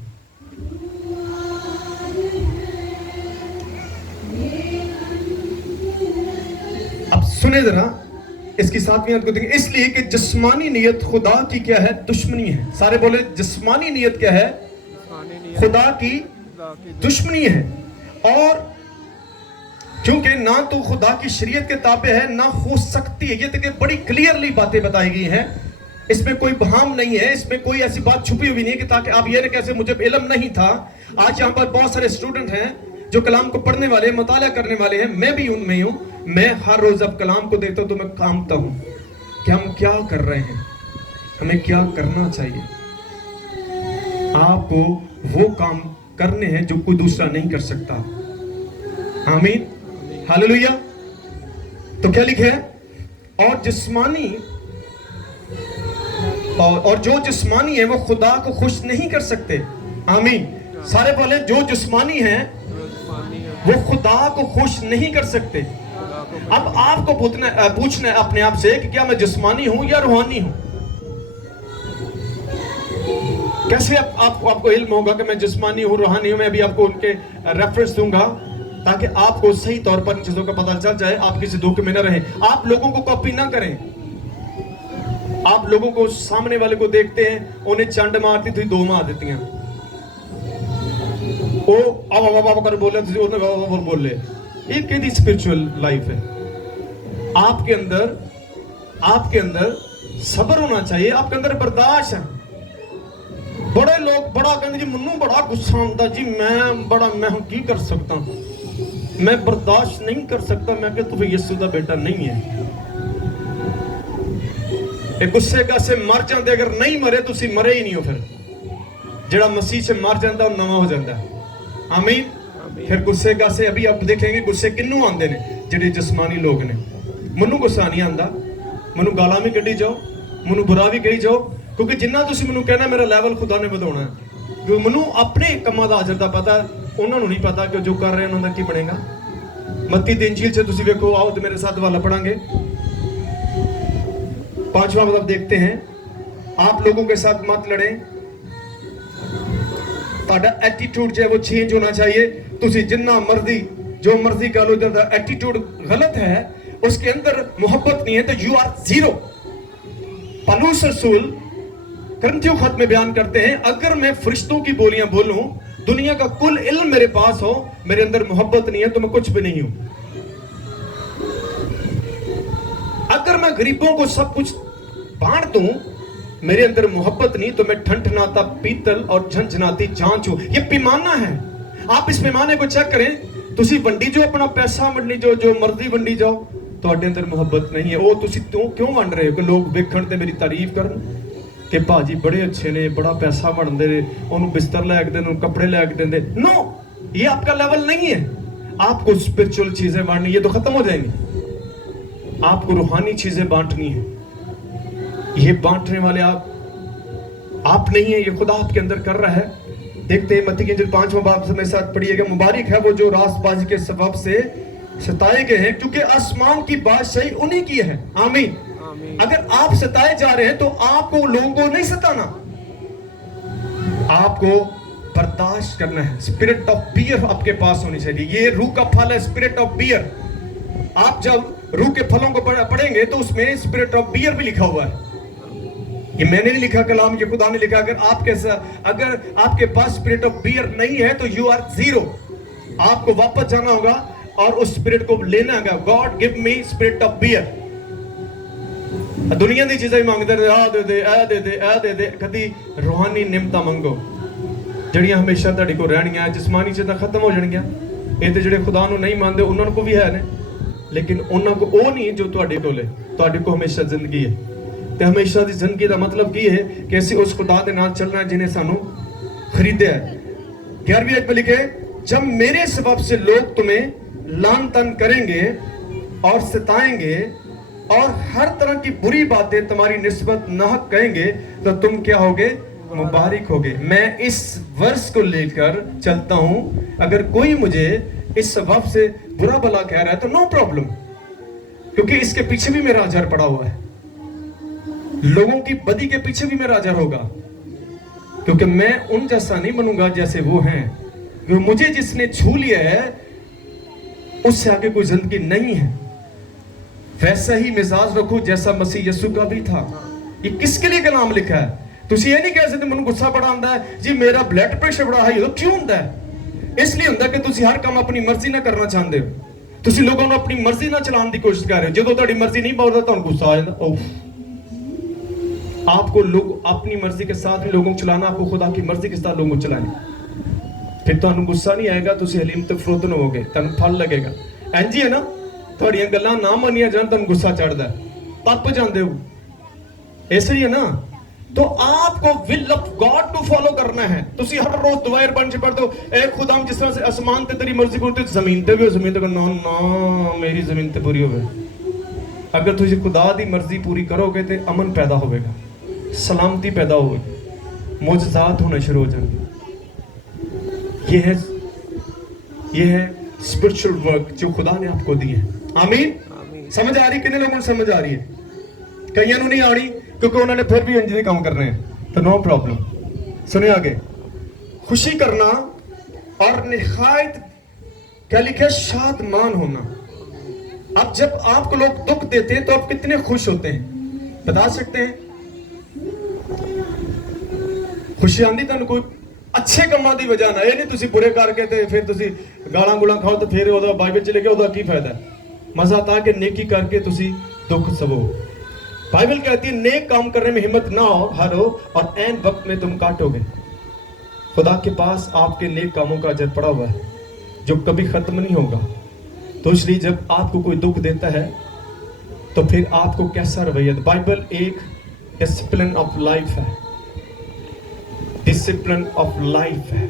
اب سنیں ذرا اس کی ساتویں آیت کو دیکھیں. اس لیے کہ جسمانی نیت خدا کی کیا ہے؟ دشمنی ہے. سارے بولے جسمانی نیت کیا ہے؟ خدا کی دشمنی ہے. اور کیونکہ نہ تو خدا کی شریعت کے تابع ہے نہ ہو سکتی ہے. یہ دیکھیں بڑی کلیئرلی باتیں بتائی گئی ہیں, اس میں کوئی بہام نہیں ہے, اس میں کوئی ایسی بات چھپی ہوئی نہیں ہے کہ تاکہ آپ یہ نہ کیسے مجھے علم نہیں تھا. آج یہاں پر بہت سارے اسٹوڈنٹ ہیں جو کلام کو پڑھنے والے ہیں, مطالعہ کرنے والے ہیں, میں بھی ان میں ہوں. میں ہر روز اب کلام کو دیکھتا ہوں تو میں کامتا ہوں کہ ہم کیا کر رہے ہیں, ہمیں کیا کرنا چاہیے. آپ کو وہ کام کرنے ہیں جو کوئی دوسرا نہیں کر سکتا. آمین, ہاللویا. تو کیا لکھا ہے؟ اور جسمانی اور جو جسمانی ہے وہ خدا کو خوش نہیں کر سکتے. آمین. سارے بولے جو جسمانی ہیں وہ خدا کو خوش نہیں کر سکتے. اب آپ کو پوچھنا ہے اپنے آپ سے کہ کیا میں جسمانی ہوں یا روحانی ہوں؟ کیسے آپ کو علم ہوگا کہ میں جسمانی ہوں روحانی ہوں؟ میں ابھی آپ کو ان کے ریفرنس دوں گا تاکہ آپ کو صحیح طور پر ان چیزوں کا پتہ چل جائے, آپ کسی دھوکے میں نہ رہیں. آپ لوگوں کو کاپی نہ کریں. آپ لوگوں کو سامنے والے کو دیکھتے ہیں, انہیں چنڈ مارتی تھی 2 مار دیتی ہیں, وہ اب کر بولے انہیں بول لے. یہ کیسی اسپرچول لائف ہے؟ آپ کے اندر صبر ہونا چاہیے, آپ کے اندر برداشت ہے. بڑے لوگ بڑا کہتے جی منو بڑا غصہ آتا جی, میں کی کر سکتا ہوں, میں برداشت نہیں کر سکتا. میں کہ تو یسوع دا بیٹا نہیں ہے. ایک غصے کا سے مر جاندے, اگر نہیں مرے تو اسی مرے ہی نہیں ہو. پھر جڑا مسیح سے مر جاندہ وہ نواں ہو جاندہ ہے. آمین. پھر غصے کا سے ابھی آپ دیکھیں گے غصے کنوں آندے نے جڑے جسمانی لوگ نے. منو غصہ نہیں آندا, منو گالاں بھی کڈی جاؤ, منو برا بھی کہی جاؤ, کیونکہ جنہ تسی منو کہنا میرا لیول خدا نے بدھونا ہے. جو منو اپنے کماں دا اجر دا پتا, انہوں نے نہیں پتا کہ جو کر رہے ہیں انہوں نے کی بنے گا. متی دی انجیل سے تسی ویکھو, آؤ تو میرے ساتھ والا پڑھیں گے. 5واں مطلب دیکھتے ہیں, آپ لوگوں کے ساتھ مت لڑیں. تہاڈا ایٹیٹیوڈ جو ہے وہ چینج ہونا چاہیے. تسی جنہ مرضی جو مرضی کہہ لو, ادھر ایٹیٹیوڈ غلط ہے, اس کے اندر محبت نہیں ہے تو یو آر زیرو. پالوس رسول کرنتھیو خط میں بیان کرتے ہیں, اگر میں فرشتوں کی بولیاں بولوں, دنیا کا کل علم میرے پاس ہو, میرے اندر محبت نہیں ہے تو میں کچھ بھی نہیں ہوں. اگر میں غریبوں کو سب کچھ بانٹ دوں, میرے اندر محبت نہیں تو میں ٹھنٹھناتا پیتل اور جھنجھناتی چانچ ہوں. یہ پیمانہ ہے. آپ اس پیمانے کو چیک کریں. تسی ونڈی جو اپنا پیسہ ونڈی جو مرضی ونڈی جاؤ, تو اڈے اندر محبت نہیں ہے. وہ تسی کیوں ونڈ رہے ہو کہ لوگ ویکھن تے میری تعریف کرن کہ باجی بڑے اچھے نے, بڑا پیسہ بنتے نے, انہوں بستر لے کے دیں, انہوں کپڑے لے کے دیں. نو, یہ آپ کا لیول نہیں ہے. آپ کو اسپرچول چیزیں بانٹنی, یہ تو ختم ہو جائیں گی. آپ کو روحانی چیزیں بانٹنی ہیں. یہ بانٹنے والے آپ نہیں ہیں, یہ خدا آپ کے اندر کر رہا ہے. دیکھتے ہیں متی کی انجیل 5واں باب سے میرے ساتھ پڑھیے گا. مبارک ہے وہ جو راست بازی کے سبب سے ستائے گئے ہیں, کیونکہ آسمان کی بادشاہی انہی کی ہے. آمین. اگر آپ ستائے جا رہے ہیں تو آپ کو لوگوں کو نہیں ستانا, آپ کو برداشت کرنا ہے. اسپرٹ آف بیئر آپ کے پاس ہونی چاہیے. یہ روح کا پھل ہے, اسپرٹ آف بیئر. آپ جب روح کے پھلوں کو پڑھیں گے تو اس میں اسپرٹ آف بیئر بھی لکھا ہوا ہے. یہ میں نے نہیں لکھا کلام, یہ خدا نے لکھا. اگر آپ کے پاس اسپرٹ آف بیئر نہیں ہے تو یو آر زیرو. آپ کو واپس جانا ہوگا اور اس स्पिरिट को लेना है. God give me spirit of fear. दुनिया दी चीज़ें मांगते रहे, आ दे दे, आ दे दे, आ दे दे. कदी रूहानी निमता मंगो जड़ियां हमेशा ਤੁਹਾਡੇ ਕੋਲ ਰਹਿਣੀਆਂ. ਜਿਸਮਾਨੀ ਚੀਜ਼ਾਂ ਖਤਮ ਹੋ ਜਾਣਗੀਆਂ. ਇਹ ਤੇ ਜਿਹੜੇ ਖੁਦਾ ਨੂੰ ਨਹੀਂ ਮੰਨਦੇ ਉਹਨਾਂ ਨੂੰ ਵੀ ਹੈ ਨੇ, ਲੇਕਿਨ ਉਹਨਾਂ ਕੋ ਉਹ ਨਹੀਂ ਜੋ ਤੁਹਾਡੇ ਕੋਲ ਹੈ. ਤੁਹਾਡੇ ਕੋ ਹਮੇਸ਼ਾ ਜ਼ਿੰਦਗੀ ਹੈ. ਤੇ ਹਮੇਸ਼ਾ ਦੀ ਜ਼ਿੰਦਗੀ ਦਾ ਮਤਲਬ ਕੀ ਹੈ ਕਿ ਅਸੀਂ ਉਸ ਖੁਦਾ ਦੇ ਨਾਲ ਚੱਲਣਾ ਜਿਹਨੇ ਸਾਨੂੰ खरीदे है. 11वीं आयत में लिखे, जब मेरे सबब से लोग तुम्हें लान तन करेंगे और सताएंगे और हर तरह की बुरी बातें तुम्हारी निस्बत नाहक कहेंगे तो तुम क्या होगे? मुबारक होगे. मैं इस वर्ष को लेकर चलता हूं. अगर कोई मुझे इस सबब से बुरा भला कह रहा है तो नो प्रॉब्लम, क्योंकि इसके पीछे भी मेरा अजर पड़ा हुआ है. लोगों की बदी के पीछे भी मेरा अजर होगा, क्योंकि मैं उन जैसा नहीं बनूंगा जैसे वो हैं. क्योंकि मुझे जिसने छू लिया है उससे आगे कोई जिंदगी नहीं है. वैसा ही मिजाज रखो जैसा मसीह यीशु का भी था. ये किसके लिए कलाम लिखा है? तुसी ये नहीं कह सकते मैनू गुस्सा बड़ा आंदा है जी, मेरा ब्लड प्रेशर बड़ा हाई हो. क्यों होंदा है? इसलिए होंदा कि तुसी हर काम अपनी मर्जी ना करना चाहते हो. तुसी लोगों को अपनी मर्जी ना चलाने की कोशिश कर रहे हो. जो तुहाडी मर्जी नहीं बोलदा तुहानू गुस्सा आ जांदा. ओह, आपको लोग अपनी मर्जी के साथ भी लोगों को चलाना, आपको खुदा की मर्जी के साथ लोगों को चलाना. फिर तो गुस्सा नहीं आएगा, तुसी हलीम ते फरोतन होगे, तुहानू फल लगेगा. इंज ही है ना, तुहाड़ियां गल्लां ना मनिया जान तुहानू गुस्सा चढ़दा है, तप जांदे हो. इसलिए है ना, तो आपको विल ऑफ गॉड को फॉलो करना है. तुसी हर रोज दुआएं बन से पढ़ते हो, ए खुदा जिस तरह से आसमान ते तेरी मर्जी को, जमीन ते भी, जमीन ते ना ना मेरी जमीन ते पूरी होवे. अगर तुसी खुदा दी मर्जी पूरी करोगे तो अमन पैदा होगा, सलामती पैदा होगी, मुजज़ात होना शुरू हो जाएंगे. ये है स्पिरिचुअल वर्क जो खुदा ने आपको दी है. आमीन. समझ आ रही? कितने लोगों को समझ आ रही है? कईयों को नहीं आ रही, क्योंकि उन्होंने फिर भी इंजरी काम करने हैं, तो नो प्रॉब्लम. सुनिए आगे, खुशी करना और निहायत क्या लिखा, शादमान होना. अब जब आपको लोग दुख देते हैं तो आप कितने खुश होते हैं, बता सकते हैं? खुशी आंदी तुहानू कोई अच्छे कमां दी वजह ना, ये नहीं तुसी बुरे करके ते फिर तुसी गालां गुलां खाओ तो फिर ओदा बाइबल च लिखिया ओदा की फायदा है? मजा आता कि नेकी करके तुसी दुख सवो. बाइबल कहती है नेक काम करने में हिम्मत ना हो, हारो, और ऐन वक्त में तुम काटोगे. खुदा के पास आपके नेक कामों का अजर पड़ा हुआ है जो कभी खत्म नहीं होगा. तो इसलिए जब आपको कोई दुख देता है तो फिर आपको कैसा रवैया? बाइबल एक डिसिप्लिन ऑफ लाइफ है, डिसिप्लिन ऑफ लाइफ है.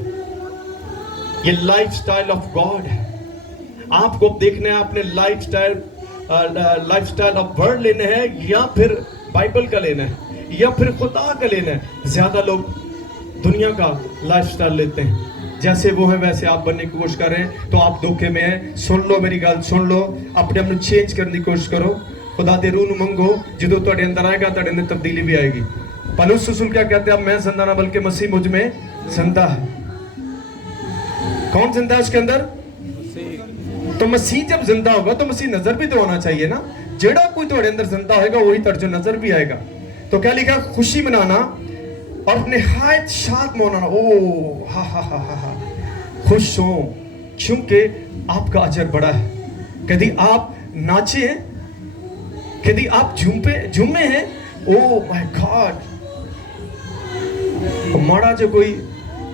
ये लाइफ स्टाइल ऑफ गॉड है. आपको देखना है अपने लाइफ स्टाइल ऑफ वर्ड लेना है या फिर बाइबल का लेना है या फिर खुदा का लेना है. ज्यादा लोग दुनिया का लाइफ स्टाइल लेते हैं, जैसे वो है वैसे आप बनने की कोशिश कर रहे हैं, तो आप धोखे में हैं. सुन लो मेरी गल, सुन लो, अपने आप को चेंज करने की कोशिश करो. खुदा दे रूह नूं मंगो, जो तुहाडे अंदर आएगा तुहाडे अंदर तब्दीली भी आएगी. पौलुस रसूल क्या कहते हैं? अब मैं जिंदा ना बल्कि मसीह मुझ में जिंदा है. कौन जिंदा है उसके अंदर? तो मसीह जब जिंदा होगा तो मसीह नजर भी तो होना चाहिए ना. जेड़ा कोई तुहाडे अंदर जिंदा होगा वही तुहाडे नजर भी आएगा. तो क्या लिखा? खुशी मनाना और निहायत शाद मनाना. ओ हा हा हा हा, खुश हो क्योंकि आपका अजर बड़ा है. कभी आप नाचे हैं, कभी आप झूमे हैं. ओ माय गॉड, माड़ा जो कोई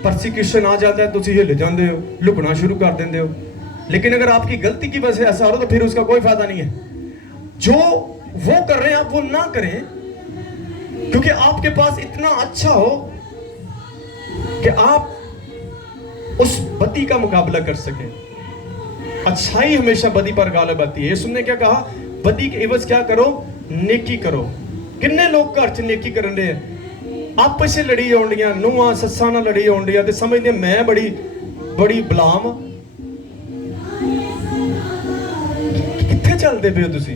परसिक्यूशन आ जाता है तो हिल जाते हो, लुकना शुरू कर देते हो. लेकिन अगर आपकी गलती की वजह से ऐसा हो तो फिर उसका कोई फायदा नहीं है. जो वो कर रहे हैं आप वो ना करें, क्योंकि आपके पास इतना अच्छा हो कि आप उस बदी का मुकाबला कर सके. अच्छाई हमेशा बदी पर गालिब आती है. यीशु ने क्या कहा? बदी के एवज क्या करो? नेकी करो. किन्ने लोग घर च नेकी करन दे, आपस में लड़ी आउंदियां, नूहां सस्सां नाल लड़ी आउंदियां ते समझदे मैं बड़ी बलाम. कित्थे चलदे पे हो तुसी?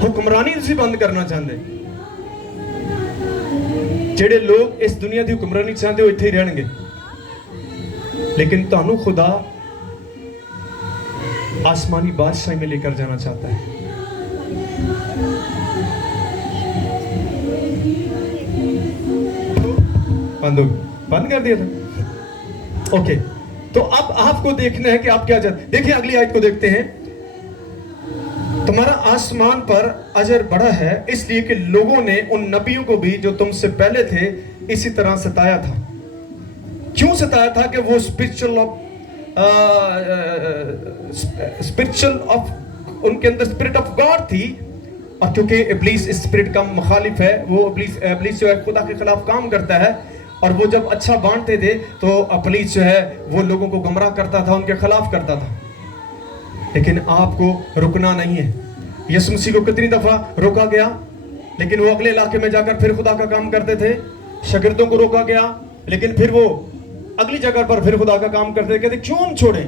हुक्मरानी तुसी बंद करना चाहते? जेड़े लोग इस दुनिया की हुक्मरानी चाहते हो इत्थे ही रहणगे, लेकिन तुहानू खुदा आसमानी बादशाही में लेकर जाना चाहता है. बंद कर दिया था. ओके, تو اب آپ کو دیکھنا ہے کہ آپ کیا چاہتے ہیں. دیکھیں اگلی آیت کو دیکھتے ہیں. تمہارا آسمان پر اجر بڑا ہے اس لیے کہ لوگوں نے ان نبیوں کو بھی جو تم سے پہلے تھے اسی طرح ستایا تھا. کیوں ستایا تھا؟ کہ وہ ان کے اندر اسپرٹ آف گاڈ تھی، اور کیونکہ ابلیس اسپرٹ کا مخالف ہے، وہ ابلیس جو ہے خدا کے خلاف کام کرتا ہے، اور وہ جب اچھا بانٹتے تھے تو ابلیس جو ہے وہ لوگوں کو گمراہ کرتا تھا، ان کے خلاف کرتا تھا. لیکن آپ کو رکنا نہیں ہے. یسوع مسیح کو کتنی دفعہ روکا گیا، لیکن وہ اگلے علاقے میں جا کر پھر خدا کا کام کرتے تھے. شاگردوں کو روکا گیا، لیکن پھر وہ اگلی جگہ پر پھر خدا کا کام کرتے تھے. کہتے کیوں ہم چھوڑیں؟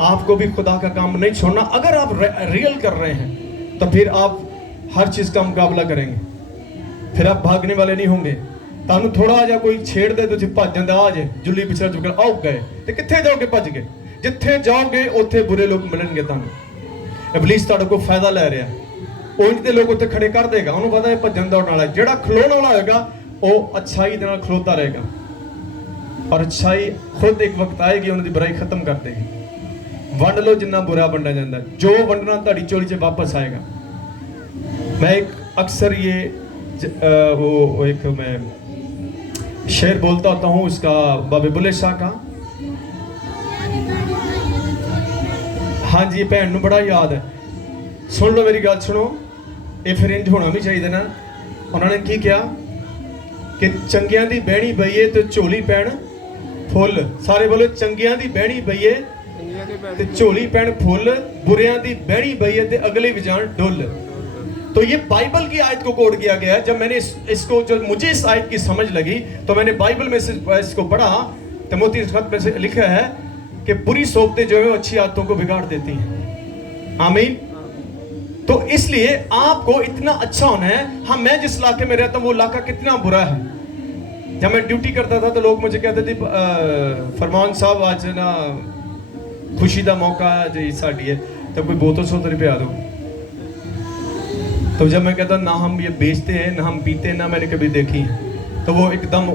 آپ کو بھی خدا کا کام نہیں چھوڑنا. اگر آپ ریئل کر رہے ہیں تو پھر آپ ہر چیز کا مقابلہ کریں گے، پھر آپ بھاگنے والے نہیں ہوں گے. تانوں تھوڑا جا کوئی چھیڑ دے تو بھج جاندا، آ جے جلی پچھڑ چکے آؤ گئے تے کتھے جاؤ گے؟ بھج گئے. جتھے جاؤ گے اوتھے برے لوگ ملن گے تانوں. ابلیس تہاڈے کو فائدہ لے رہا ہے، اونج دے لوگ اوتھے کھڑے کر دے گا. انہوں پتہ ہے بھجن دوڑن والا ہے. جیڑا کھلون والا ہوئے گا وہ اچھائی دے نال کھلوتا رہے گا، اور اچھائی خود ایک وقت آئے گی انہوں دی برائی ختم کر دے گی. ونڈ لو جنہ برا ونڈا جاندا ہے، جو ونڈنا تہاڈی چولی چ واپس آئے گا. میں ایک اکثر یہ وہ ایک میں شعر بولتا ہوتا ہوں اس کا، بابے بلے شاہ کا. ہاں جی بھن نو بڑا یاد ہے. سن لو میری گل سنو، یہ پھر انج ہونا بھی چاہیے نا. انہوں نے کی کیا کہ چنگیاں دی بہنی بئیے تو چولی پہن پھول. سارے بولو چنگیاں دی بہنی بئیے تے چولی پہن پھول، بریاں دی بہنی بئیے تے اگلی وجان ڈول. تو یہ بائبل کی آیت کو کوڈ کیا گیا ہے. جب میں نے اس کو، جو مجھے اس آیت کی سمجھ لگی تو میں نے بائبل میں سے اس کو پڑھا. تیموتی خط میں سے لکھا ہے کہ بری صحبتیں جو ہیں اچھی عادتوں کو بگاڑ دیتی ہیں. آمین. تو اس لیے آپ کو اتنا اچھا ہونا ہے. ہاں میں جس علاقے میں رہتا ہوں وہ علاقہ کتنا برا ہے. جب میں ڈیوٹی کرتا تھا تو لوگ مجھے کہتے تھے فرمان صاحب آج نا خوشی دا موقع جی ساڑی ہے تو کوئی بوتل سوتل پہ آ دو. تو جب میں کہتا نہ ہم یہ بیچتے ہیں نہ ہم پیتے ہیں، نہ میں نے کبھی دیکھی، تو وہ ایک دم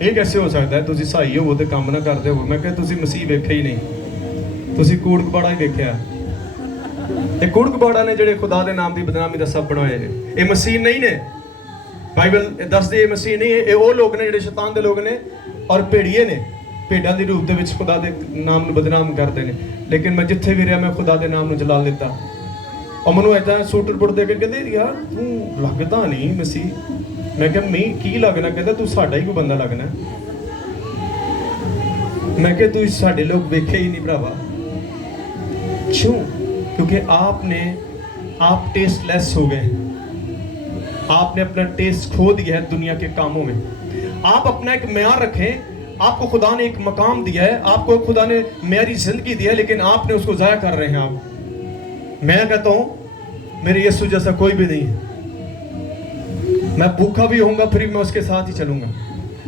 یہ کیسے ہو سکتا ہے؟ تسی سائی ہو وہ تو کام نہ کرتے ہو. میں کہتا تسی مسیح ویکھے ہی نہیں، تسی کوڑ کباڑا ہی ویکھیا. یہ کوڑ کباڑا نے جڑے خدا دے نام دی بدنامی دا سب بنائے نے، یہ مسیح نہیں نے. بائبل دس دے یہ مسیح نہیں ہے. یہ وہ لوگ نے جڑے شیطان دے لوگ نے اور بھیڑیے نے، بھیڑاں دی روپ دے وچ خدا دے نام نو بدنام کرتے ہیں. لیکن میں جتھے بھی رہا میں خدا دے نام نو جلال دیتا. اور منو ایسا سوٹر پڑ دے کے کہتے یار تو لگتا نہیں مسیح. میں کہ میں کی لگنا؟ کہتا تو ساڈا ہی کوئی بندہ لگنا. میں کہ تو ساڈے لوگ ویکھے ہی نہیں بھراوا. کیوں؟ کیونکہ آپ ٹیسٹ لیس ہو گئے. آپ نے اپنا ٹیسٹ کھو دیا ہے دنیا کے کاموں میں. آپ اپنا ایک معیار رکھیں. آپ کو خدا نے ایک مقام دیا ہے، آپ کو خدا نے معیاری زندگی دیا ہے، لیکن آپ نے اس کو ضائع کر رہے ہیں. آپ، میں کہتا ہوں میرے یسوع جیسا کوئی بھی نہیں ہے. میں بھوکا بھی ہوں گا پھر بھی میں اس کے ساتھ ہی چلوں گا.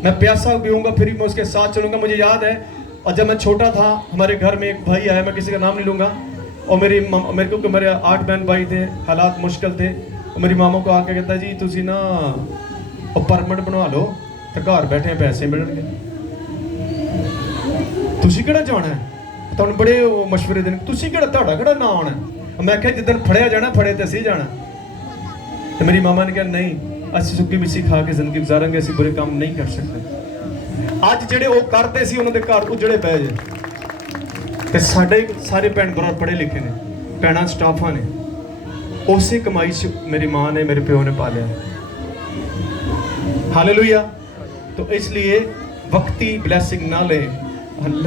میں پیاسا بھی ہوں گا پھر بھی میں اس کے ساتھ چلوں گا. مجھے یاد ہے اور جب میں چھوٹا تھا ہمارے گھر میں ایک بھائی آیا، میں کسی کا نام نہیں لوں گا، اور میرے 8 بہن بھائی تھے، حالات مشکل تھے. اور میری ماما کو آ کے کہتا جی تسی نا اپارٹمنٹ بنوا لو تو گھر بیٹھے پیسے ملن گے، تسی کہڑا جانا ہے؟ تو بڑے مشورے دن تسی کہڑا تہاڈا کہڑا نام آنا ہے؟ میں کہا جدن پھڑیا جانا پھڑے تے اسی جانا. تو میری ماما نے کہا نہیں، اسی سکی مسی کھا کے زندگی گزاریں گے، اسی برے کام نہیں کر سکتے. اج جڑے وہ کرتے سی انہوں دے گھر اجڑے پے جے. تے ساڈے سارے بھن بھرا پڑھے لکھے نے، بھੈਣਾਂ سٹافاں نے. اسی کمائی سے میری ماں نے میرے پیو نے پالیا. ہاللویا. تو اس لیے وقتی بلیسنگ نہ لیں.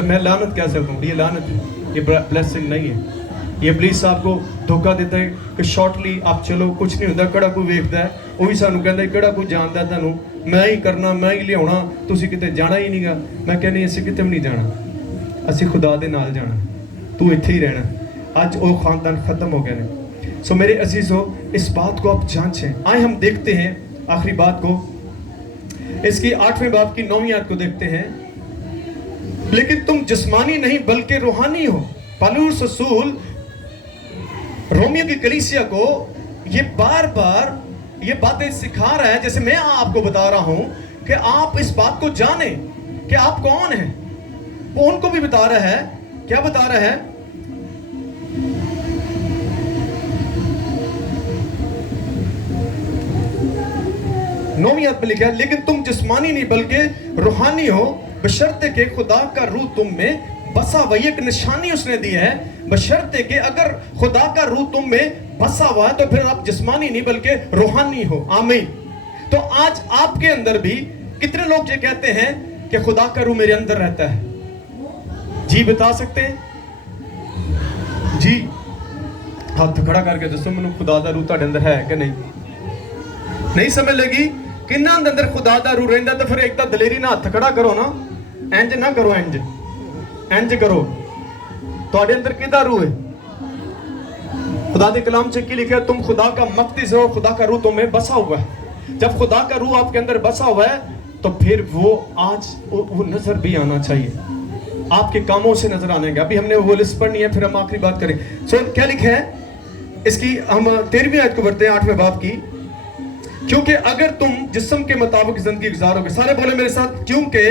میں لعنت کہہ سکتا ہوں، یہ لعنت ہے، یہ بلیسنگ نہیں ہے. یہ ابلیس آپ کو دھوکہ دیتا ہے کہ شارٹلی آپ چلو کچھ نہیں ہوتا. کہڑا کوئی ویکھدا ہے وہ بھی سانوں کہندا ہے کہڑا کوئی جاندا ہے تانوں، میں ہی کرنا میں ہی لیاونا، تسی کتے جانا ہی نہیں گا. میں کہنی اسی کتے بھی نہیں جانا، اسی خدا دے نال جانا. تو ایتھے ہی رہنا. اج وہ خاندان ختم ہو گئے نے. سو میرے عزیزو اس بات کو آپ جانچیں. آئے ہم دیکھتے ہیں آخری بات کو، اس کی 8ویں باب کی 9ویں آیت کو دیکھتے ہیں. لیکن تم جسمانی نہیں بلکہ روحانی ہو. پالوس رسول رومیو کی کلیسیا کو یہ بار بار یہ باتیں سکھا رہا ہے، جیسے میں آپ کو بتا رہا ہوں کہ آپ اس بات کو جانیں کہ آپ کون ہیں. वो उनको भी बता रहा है, क्या बता रहा है? नौवीं आयत में लिखा है, लेकिन तुम जिस्मानी नहीं बल्कि रूहानी हो, बशर्ते के खुदा का रूह तुम में बसा हुआ। एक निशानी उसने दी है, बशर्ते के अगर खुदा का रूह तुम में बसा हुआ है तो फिर आप जिस्मानी नहीं बल्कि रूहानी हो। आमीन। तो आज आपके अंदर भी कितने लोग ये कहते हैं कि खुदा का रूह मेरे अंदर रहता है? जी बता सकते हैं? जी हाथ खड़ा करके दसो मैनू खुदा दा रूह तुहाडे अंदर है कि नहीं? नहीं समझ लगी? किन्ना दे अंदर खुदा दा रूह रहिंदा? तो फिर एक तां दलेरी नाल हाथ खड़ा करो ना, इंज ना करो, इंज करो। तुहाडे अंदर किहदा रूह है? खुदा दे कलाम च की लिखा, तुम खुदा का मक़दिस हो, खुदा का रूह तुम्हें बसा हुआ है। जब खुदा का रूह आपके अंदर बसा हुआ है तो फिर वो आज वो नजर भी आना चाहिए, आपके कामों से नजर आने का। अभी हमने वो लिस्ट पढ़नी है, फिर हम आखिरी बात करें। सो क्या लिखा है इसकी? हम 13वीं आयत को पढ़ते हैं, 8वें बाब की। क्योंकि अगर तुम जिस्म के मुताबिक जिंदगी गुजारोगे, सारे बोले मेरे साथ, क्योंकि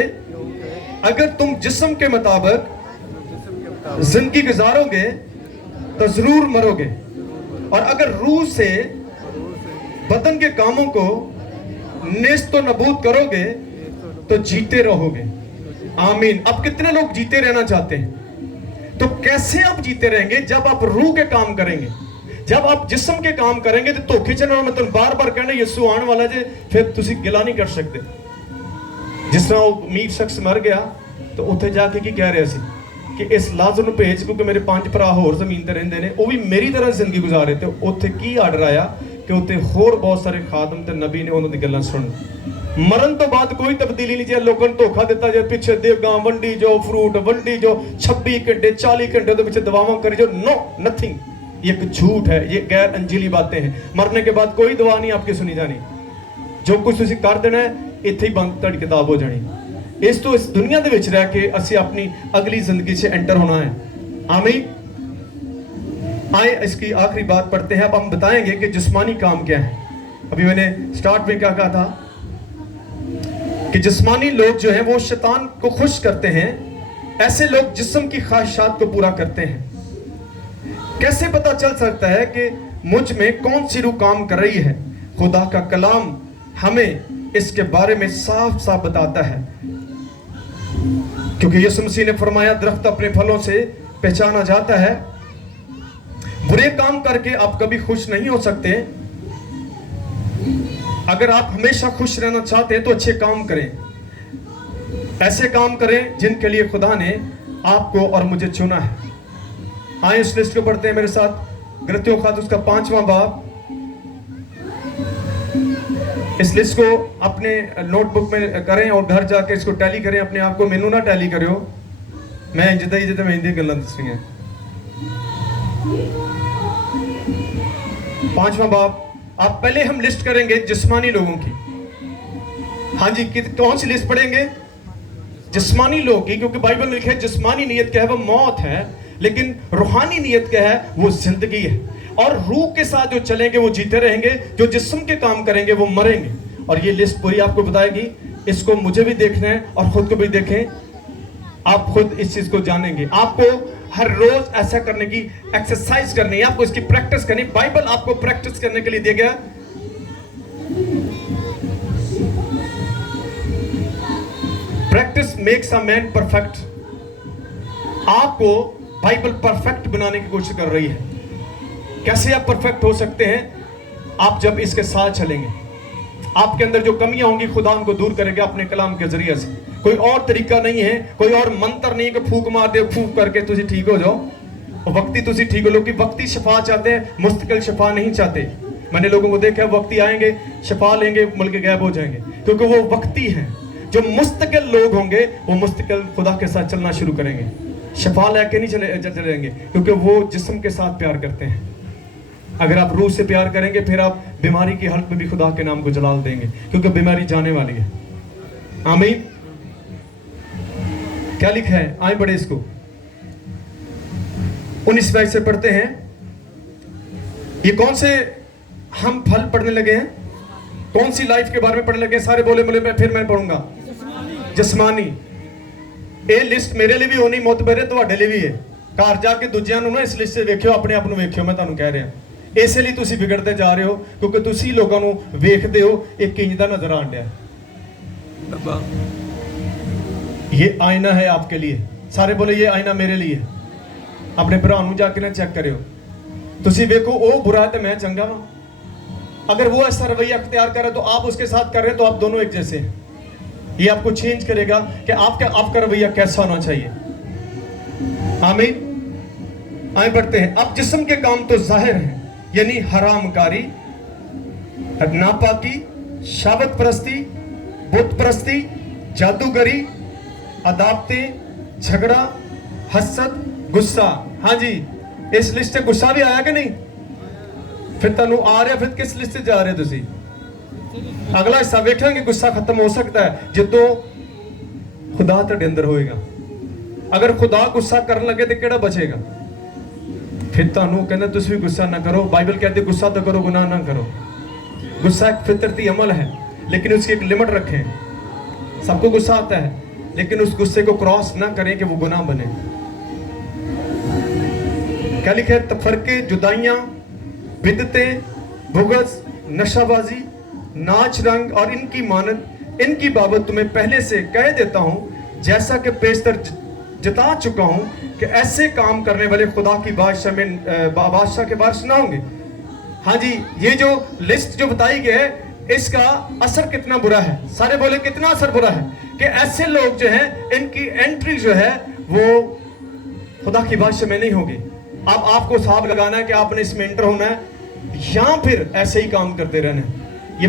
अगर तुम जिस्म के मुताबिक जिंदगी गुजारोगे तो जरूर मरोगे, और अगर रूह से बदन के कामों को नेस्त तो नबूद करोगे तो जीते रहोगे। आमीन। अब कितने लोग जीते रहना चाहते हैं? तो कैसे आप जीते रहेंगे? जब आप रूह के काम करेंगे, जब आप जिस्म के काम करेंगे। तो धोखे चलना मतलब बार बार कहना यीशु आने वाला जे, फिर तुसी गिला नहीं कर सकते। जिस तरह वो अमीर शख्स मर गया तो उत्थे जाके की कह रहे सी कि इस लाजर नूं भेज, क्योंकि मेरे 5 भरा होर जमीन ते रहिंदे ने, वो भी मेरी तरह जिंदगी गुजार रहे। तो उत्थे की आर्डर आया कि उत्थे होर बहुत सारे खादम ते नबी ने उन्हां दी गल्लां सुन। मरण तो बाद कोई तब्दीली नहीं। जे लोगों ने धोखा दिता, जे पिछे देगा वंडी जो, फ्रूट वंडी जो, 26 घंटे 40 घंटे दे पिछे दवावां करी जो, नो नथिंग। ये एक झूठ है, ये गैर अंजीली बातें हैं। मरने के बाद कोई दुआ नहीं आपकी सुनी जानी। जो कुछ तुसीं कर देना है इत्थे ही बंद तुहाडी किताब हो जानी। इस तो इस दुनिया दे विच रह के असीं अपनी अगली जिंदगी से एंटर होना है। आमीन। आए इसकी आखिरी बात पढ़ते हैं। अब हम बताएंगे कि जिस्मानी काम क्या है। अभी मैंने स्टार्ट में क्या कहा था कि जिस्मानी लोग जो हैं वो शैतान को खुश करते हैं। ऐसे लोग जिस्म की ख्वाहिशात को पूरा करते हैं। कैसे पता चल सकता है कि मुझ में कौन सी रूह काम कर रही है? खुदा का कलाम हमें इसके बारे में साफ साफ बताता है, क्योंकि यीशु मसीह ने फरमाया दरख्त अपने फलों से पहचाना जाता है। बुरे काम करके आप कभी खुश नहीं हो सकते। अगर आप हमेशा खुश रहना चाहते हैं तो अच्छे काम करें, ऐसे काम करें जिनके लिए खुदा ने आपको और मुझे चुना है। आए इस लिस्ट को पढ़ते हैं मेरे साथ। गलतियों खात उसका 5वां बाब। इस लिस्ट को अपने नोटबुक में करें और घर जाके इसको टैली करें अपने आप को। मैनू ना टैली करो, मैं जिदा ही जिदा मैं हिंदी गल्लां दसणियां। 5वां बाब। आप पहले हम लिस्ट करेंगे जिस्मानी लोगों की। हाँ जी, कौन सी लिस्ट पढ़ेंगे? जिस्मानी लोग की, क्योंकि बाइबल में लिखा है जिस्मानी नीयत क्या है? वो मौत है, लेकिन रूहानी नीयत क्या है? वो जिंदगी है। और रूह के साथ जो चलेंगे वो जीते रहेंगे, जो जिस्म के काम करेंगे वो मरेंगे। और ये लिस्ट पूरी आपको बताएगी। इसको मुझे भी देखना है और खुद को भी देखें, आप खुद इस चीज को जानेंगे। आपको हर रोज ऐसा करने की एक्सरसाइज करनी है, आपको इसकी प्रैक्टिस करनी। बाइबल आपको प्रैक्टिस करने के लिए दिया गया। Practice makes a man perfect. आपको बाइबल परफेक्ट बनाने की कोशिश कर रही है। कैसे आप परफेक्ट हो सकते हैं? आप जब इसके साथ चलेंगे। आपके अंदर जो कमियां होंगी खुदा उनको दूर करेगा अपने कलाम के जरिए से। कोई और तरीका नहीं है, कोई और मंत्र नहीं है कि फूक मार दे, फूक करके तुझे ठीक हो जाओ और वक्ती तुझे ठीक हो। लोग वक्ती शफा चाहते हैं, मुस्तकिल शफा नहीं चाहते। मैंने लोगों को देखा है वक्ती आएंगे, शफा लेंगे, बल्कि गायब हो जाएंगे, क्योंकि वो वक्ती हैं। जो मुस्तकिल लोग होंगे वो मुस्तकिल खुदा के साथ चलना शुरू करेंगे, शफा लेके नहीं चलेंगे, क्योंकि वो जिस्म के साथ प्यार करते हैं। अगर आप रूह से प्यार करेंगे फिर आप बीमारी की हालत में भी खुदा के नाम को जलाल देंगे, क्योंकि बीमारी जाने वाली है। आमीन। क्या लिखा है? आए बड़े इसको 19 बाइस से पढ़ते हैं। ये कौन से हम फल पढ़ने लगे हैं? कौन सी लाइफ के बारे में पढ़ने लगे हैं? सारे बोले बोले मैं फिर मैं पढ़ूंगा। जिस्मानी। ਇਹ ਲਿਸਟ ਮੇਰੇ ਲਈ ਵੀ ਹੋਣੀ ਮੁਤਬਰ ਹੈ, ਤੁਹਾਡੇ ਲਈ ਵੀ ਹੈ। ਘਰ ਜਾ ਕੇ ਦੂਜਿਆਂ ਨੂੰ ਨਾ ਇਸ ਲਿਸਟ 'ਚ ਵੇਖਿਓ, ਆਪਣੇ ਆਪ ਨੂੰ ਵੇਖਿਓ, ਮੈਂ ਤੁਹਾਨੂੰ ਕਹਿ ਰਿਹਾ। ਇਸੇ ਲਈ ਤੁਸੀਂ ਵਿਗੜਦੇ ਜਾ ਰਹੇ ਹੋ, ਕਿਉਂਕਿ ਤੁਸੀਂ ਲੋਕਾਂ ਨੂੰ ਵੇਖਦੇ ਹੋ ਇਹ ਕਿੰਜ ਦਾ ਨਜ਼ਰ ਆਣ ਡਿਆ। ये आईना है आपके लिए। सारे बोले ये आईना मेरे लिए। अपने भरा नूं जाके ना चेक करियो, तुसी देखो वो बुरा है तो मैं चंगा वा। अगर वो ऐसा रवैया अख्तियार करे तो आप उसके साथ कर रहे हैं, तो आप दोनों एक जैसे हैं। ये आपको चेंज करेगा कि आपका रवैया कैसा होना चाहिए। आमीन। आए बढ़ते हैं। अब जिस्म के काम तो जाहिर हैं, यानी हरामकारी, नापाकी, शाबत परस्ती, बुत परस्ती, जादूगरी, अदावतें, झगड़ा, हसद, गुस्सा। हाँ जी, इस लिस्ट से गुस्सा भी आया कि नहीं? फिर तनु आ रहा, फिर किस लिस्ट से जा रहे तुसी? अगला हिस्सा वेखेंगे, गुस्सा खत्म हो सकता है जो खुदा तुहाडे अंदर होएगा। अगर खुदा गुस्सा करन लगे तो केड़ा बचेगा? फिर तनु कहंदा तुसी भी गुस्सा ना करो। बाइबल कहती है गुस्सा तो करो, गुनाह ना करो। गुस्सा एक फितरती अमल है, लेकिन उसकी एक लिमिट रखें। सबको गुस्सा आता है, लेकिन उस गुस्से को क्रॉस ना करें कि वो गुनाह बने। क्या लिखा है? तफरके, जुदाइयां, बिदतें, बुग़्ज़, नशाबाजी, नाच रंग और इनकी मानद, इनकी बाबत तुम्हें पहले से कह देता हूं, जैसा कि पेशतर जता चुका हूं कि ऐसे काम करने वाले खुदा की बादशाह के वारिस ना होंगे। हाँ जी, ये जो लिस्ट जो बताई गई है, इसका असर कितना बुरा है। सारे बोले कितना असर बुरा है कि ऐसे लोग जो हैं, इनकी एंट्री जो है वो खुदा की बादशाह में नहीं होगी। अब आपको हिसाब लगाना है कि आपने इसमें एंटर होना है या फिर ऐसे ही काम करते रहना है। ये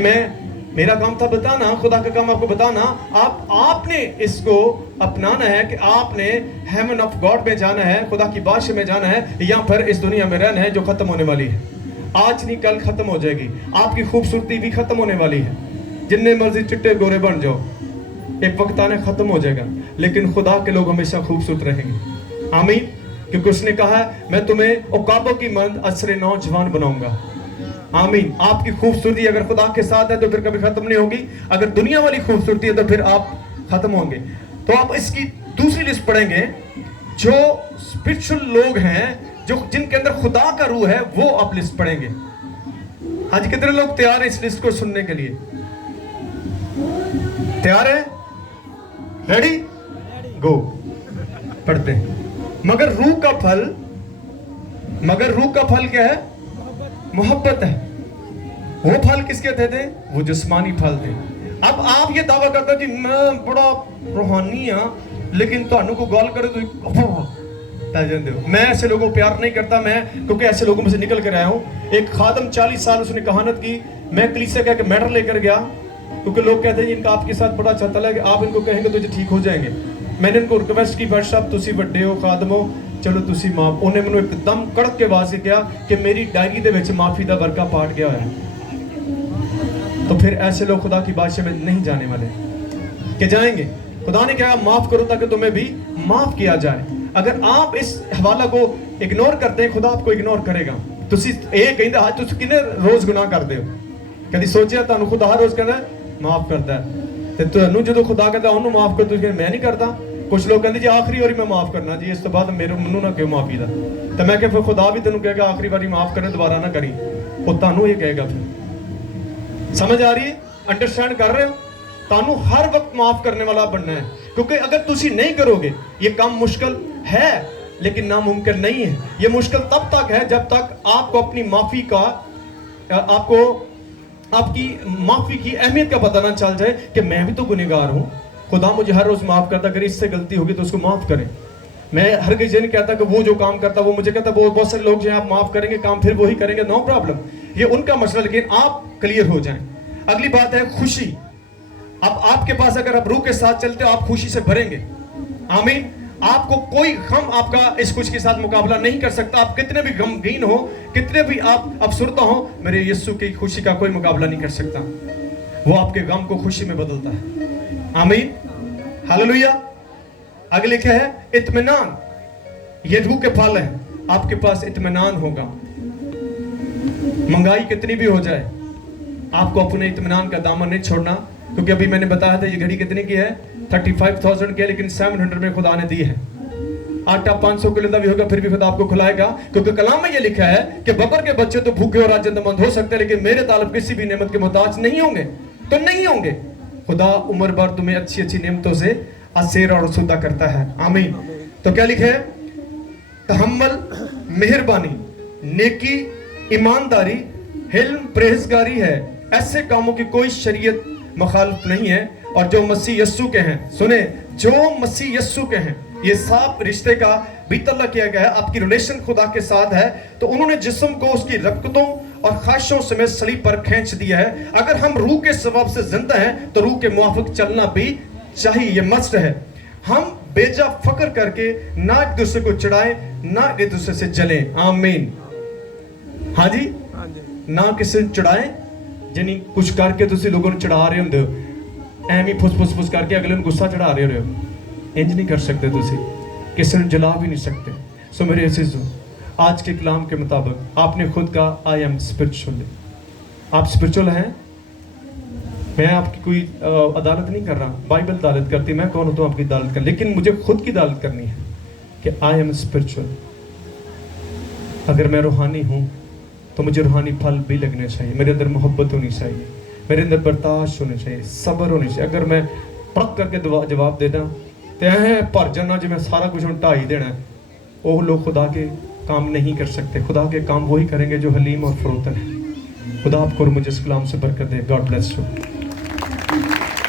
मेरा काम था बताना, खुदा का काम आपको बताना। आपने इसको अपनाना है कि आपने हेवन ऑफ गॉड में जाना है, खुदा की बादशाह में जाना है, या फिर इस दुनिया में रहना है जो खत्म होने वाली है। आज नहीं कल खत्म हो जाएगी। आपकी खूबसूरती भी खत्म होने वाली है। जितने मर्जी चिट्टे गोरे बन जाओ, एक वक्त आने खत्म हो जाएगा, लेकिन खुदा के लोग हमेशा खूबसूरत रहेंगे। आमीन। क्योंकि उसने कहा है मैं तुम्हें उकाबों की मंद असरे नौजवान बनाऊंगा। आमीन। आपकी खूबसूरती अगर खुदा के साथ है तो फिर कभी खत्म नहीं होगी। अगर दुनिया वाली खूबसूरती है तो फिर आप खत्म होंगे। तो आप इसकी दूसरी लिस्ट पढ़ेंगे, जो स्पिरिचुअल लोग हैं, जो जिनके अंदर खुदा का रूह है, वो आप लिस्ट पढ़ेंगे। आज कितने लोग तैयार हैं इस लिस्ट को सुनने के लिए? तैयार है? रेडी? गो। पढ़ते हैं। मगर रूह का फल क्या है? मोहब्बत है। वो फल किसके थे? वो जिस्मानी फल थे। अब आप ये दावा करते हो कि मैं बड़ा रूहानी हाँ, लेकिन तुहानू को गल करे तो मैं ऐसे लोगों को प्यार नहीं करता। मैं क्योंकि ऐसे लोगों में से निकल कर आया हूँ। एक खादम 40 साल उसने कहानत की। मैं कलीसिया कह के मैटर लेकर गया, क्योंकि लोग कहते हैं इनका आपके साथ बड़ा अच्छा तला है कि आप इनको कहेंगे तो ये ठीक हो जाएंगे। मैंने इनको रिक्वेस्ट की, भाई साहब तुसी बड़े हो, खादम हो, चलो तुसी माफ। उन्हें मैंने एकदम कड़क के आवाज से कहा कि मेरी डायरी दे विच माफी का वर्का पाट गया है। तो फिर ऐसे लोग खुदा की बादशाह में नहीं जाने वाले कि जाएंगे। खुदा ने कहा माफ करो ताकि तुम्हें भी माफ किया जाए। अगर आप इस हवाला को इग्नोर करते हैं, खुदा आपको इग्नोर करेगा। तुसी ये कहंदा आज तुसी कितने रोज गुनाह करते हो? कभी सोचा तुहानू खुदा हर रोज कहता है माफ करता है, ते तुहानू जो खुदा कहता उन्होंने माफ कर, तुसी मैं नहीं करता। कुछ लोग कहते जी आखिरी बारी मैं माफ करना जी, इस तो बाद मेरे मनु ना क्यों माफी दा। तो मैं फिर खुदा भी तेन कहेगा आखिरी बारी माफ करने, दोबारा ना करी। वो तुहानू ये कहेगा। फिर समझ आ रही है? अंडरस्टैंड कर रहे हो? तुहानू हर वक्त माफ करने वाला बनना है, क्योंकि अगर तुसी नहीं करोगे, ये काम मुश्किल है लेकिन नामुमकिन नहीं है। ये मुश्किल तब तक है जब तक आपको अपनी माफी का, आपकी माफी की अहमियत का पता ना चल जाए कि मैं भी तो गुनहगार हूँ। खुदा मुझे हर रोज माफ करता, अगर इससे गलती होगी तो उसको माफ करें। मैं हर किसी नहीं कहता कि वो जो काम करता वो मुझे कहता, वो बहुत सारे लोग जो आप माफ करेंगे काम फिर वही करेंगे, नो प्रॉब्लम, ये उनका मसला, लेकिन आप क्लियर हो जाएं। अगली बात है खुशी। अब आपके पास अगर आप रूह के साथ चलते हो, आप खुशी से भरेंगे। आमीन। आपको कोई गम आपका इस खुशी के साथ मुकाबला नहीं कर सकता। आप कितने भी गमगीन हो, कितने भी आप अफसरदा हो, मेरे यीशु की खुशी का कोई मुकाबला नहीं कर सकता। वो आपके गम को खुशी में बदलता है। आमीन। हालेलुया। अगले क्या है? इत्मीनान। ये रूह के फल है। आपके पास इत्मीनान होगा। महंगाई कितनी भी हो जाए, आपको अपने इत्मीनान का दामन नहीं छोड़ना। क्योंकि अभी मैंने बताया था ये घड़ी कितने की है, 35,000 की है, लेकिन 700 में खुदा ने दी है। आटा 500 किलो का भी होगा फिर भी खुदा आपको खिलाएगा, क्योंकि कलाम में ये लिखा है कि बकर के बच्चे तो भूखे और आजंदमंद हो सकते हैं, लेकिन मेरे तालब किसी भी नेमत के मोहताज नहीं होंगे। तो नहीं होंगे। खुदा उम्र भर तुम्हें अच्छी अच्छी नेमतों से असेर और सुदा करता है। आमीन। तो क्या लिखा है? तहम्मल, मेहरबानी, नेकी, ईमानदारी, हिल्म, परहेजगारी है। ऐसे कामों की कोई शरीयत मुखालिफ नहीं है, और जो मसीह यस्सु के हैं, सुने, जो मसीह यस्सु के हैं, ये साफ रिश्ते का भी तल्ला किया गया है। आपकी रिलेशन खुदा के साथ है तो उन्होंने जिस्म को उसकी रगतों और ख्वाहिशों समेत सलीब पर खींच दिया है। अगर हम रूह के स्वभाव से जिंदा हैं तो रूह के मुआफिक चलना भी चाहिए, ये मस्ट है। हम बेजा फक्र करके ना एक दूसरे को चिढ़ाएं, ना एक दूसरे से जलें। आमीन। हाँ जी, ना किसी ਨੂੰ ਚੜਾਏ, ਜਾਨੀ ਕੁਝ ਕਰਕੇ ਤੁਸੀਂ ਲੋਕਾਂ ਨੂੰ ਚੜਾ ਰਹੇ ਹੁੰਦੇ ਹੋ, ਐਵੇਂ ਫੁੱਸ ਕਰਕੇ ਅਗਲੇ ਨੂੰ ਗੁੱਸਾ ਚੜਾ ਰਹੇ ਹੋ। इंज नहीं कर सकते, तुसी किसी ने जला भी नहीं सकते। सो मेरे अज़ीज़ों, आज के कलाम के मुताबिक आपने खुद कहा आई एम स्पिरिचुअल। आप स्पिरिचुअल हैं। मैं आपकी कोई अदालत नहीं कर रहा, बाइबल अदालत करती, मैं कौन होता हूँ आपकी अदालत कर, लेकिन मुझे खुद की अदालत करनी है कि आई एम स्पिरिचुअल। अगर मैं रूहानी हूँ तो मुझे रूहानी फल भी लगने चाहिए। मेरे अंदर मोहब्बत होनी चाहिए, मेरे अंदर बर्दाश्त होनी चाहिए, सब्र होनी चाहिए। अगर मैं पड़क करके जवाब देता तो भर जाना जो मैं सारा कुछ ढा ही देना, वो लोग खुदा के काम नहीं कर सकते। खुदा के काम वही करेंगे जो हलीम और फरोतन है। खुदा आपको और मुझे इस कलाम से बरकत दे। God bless you.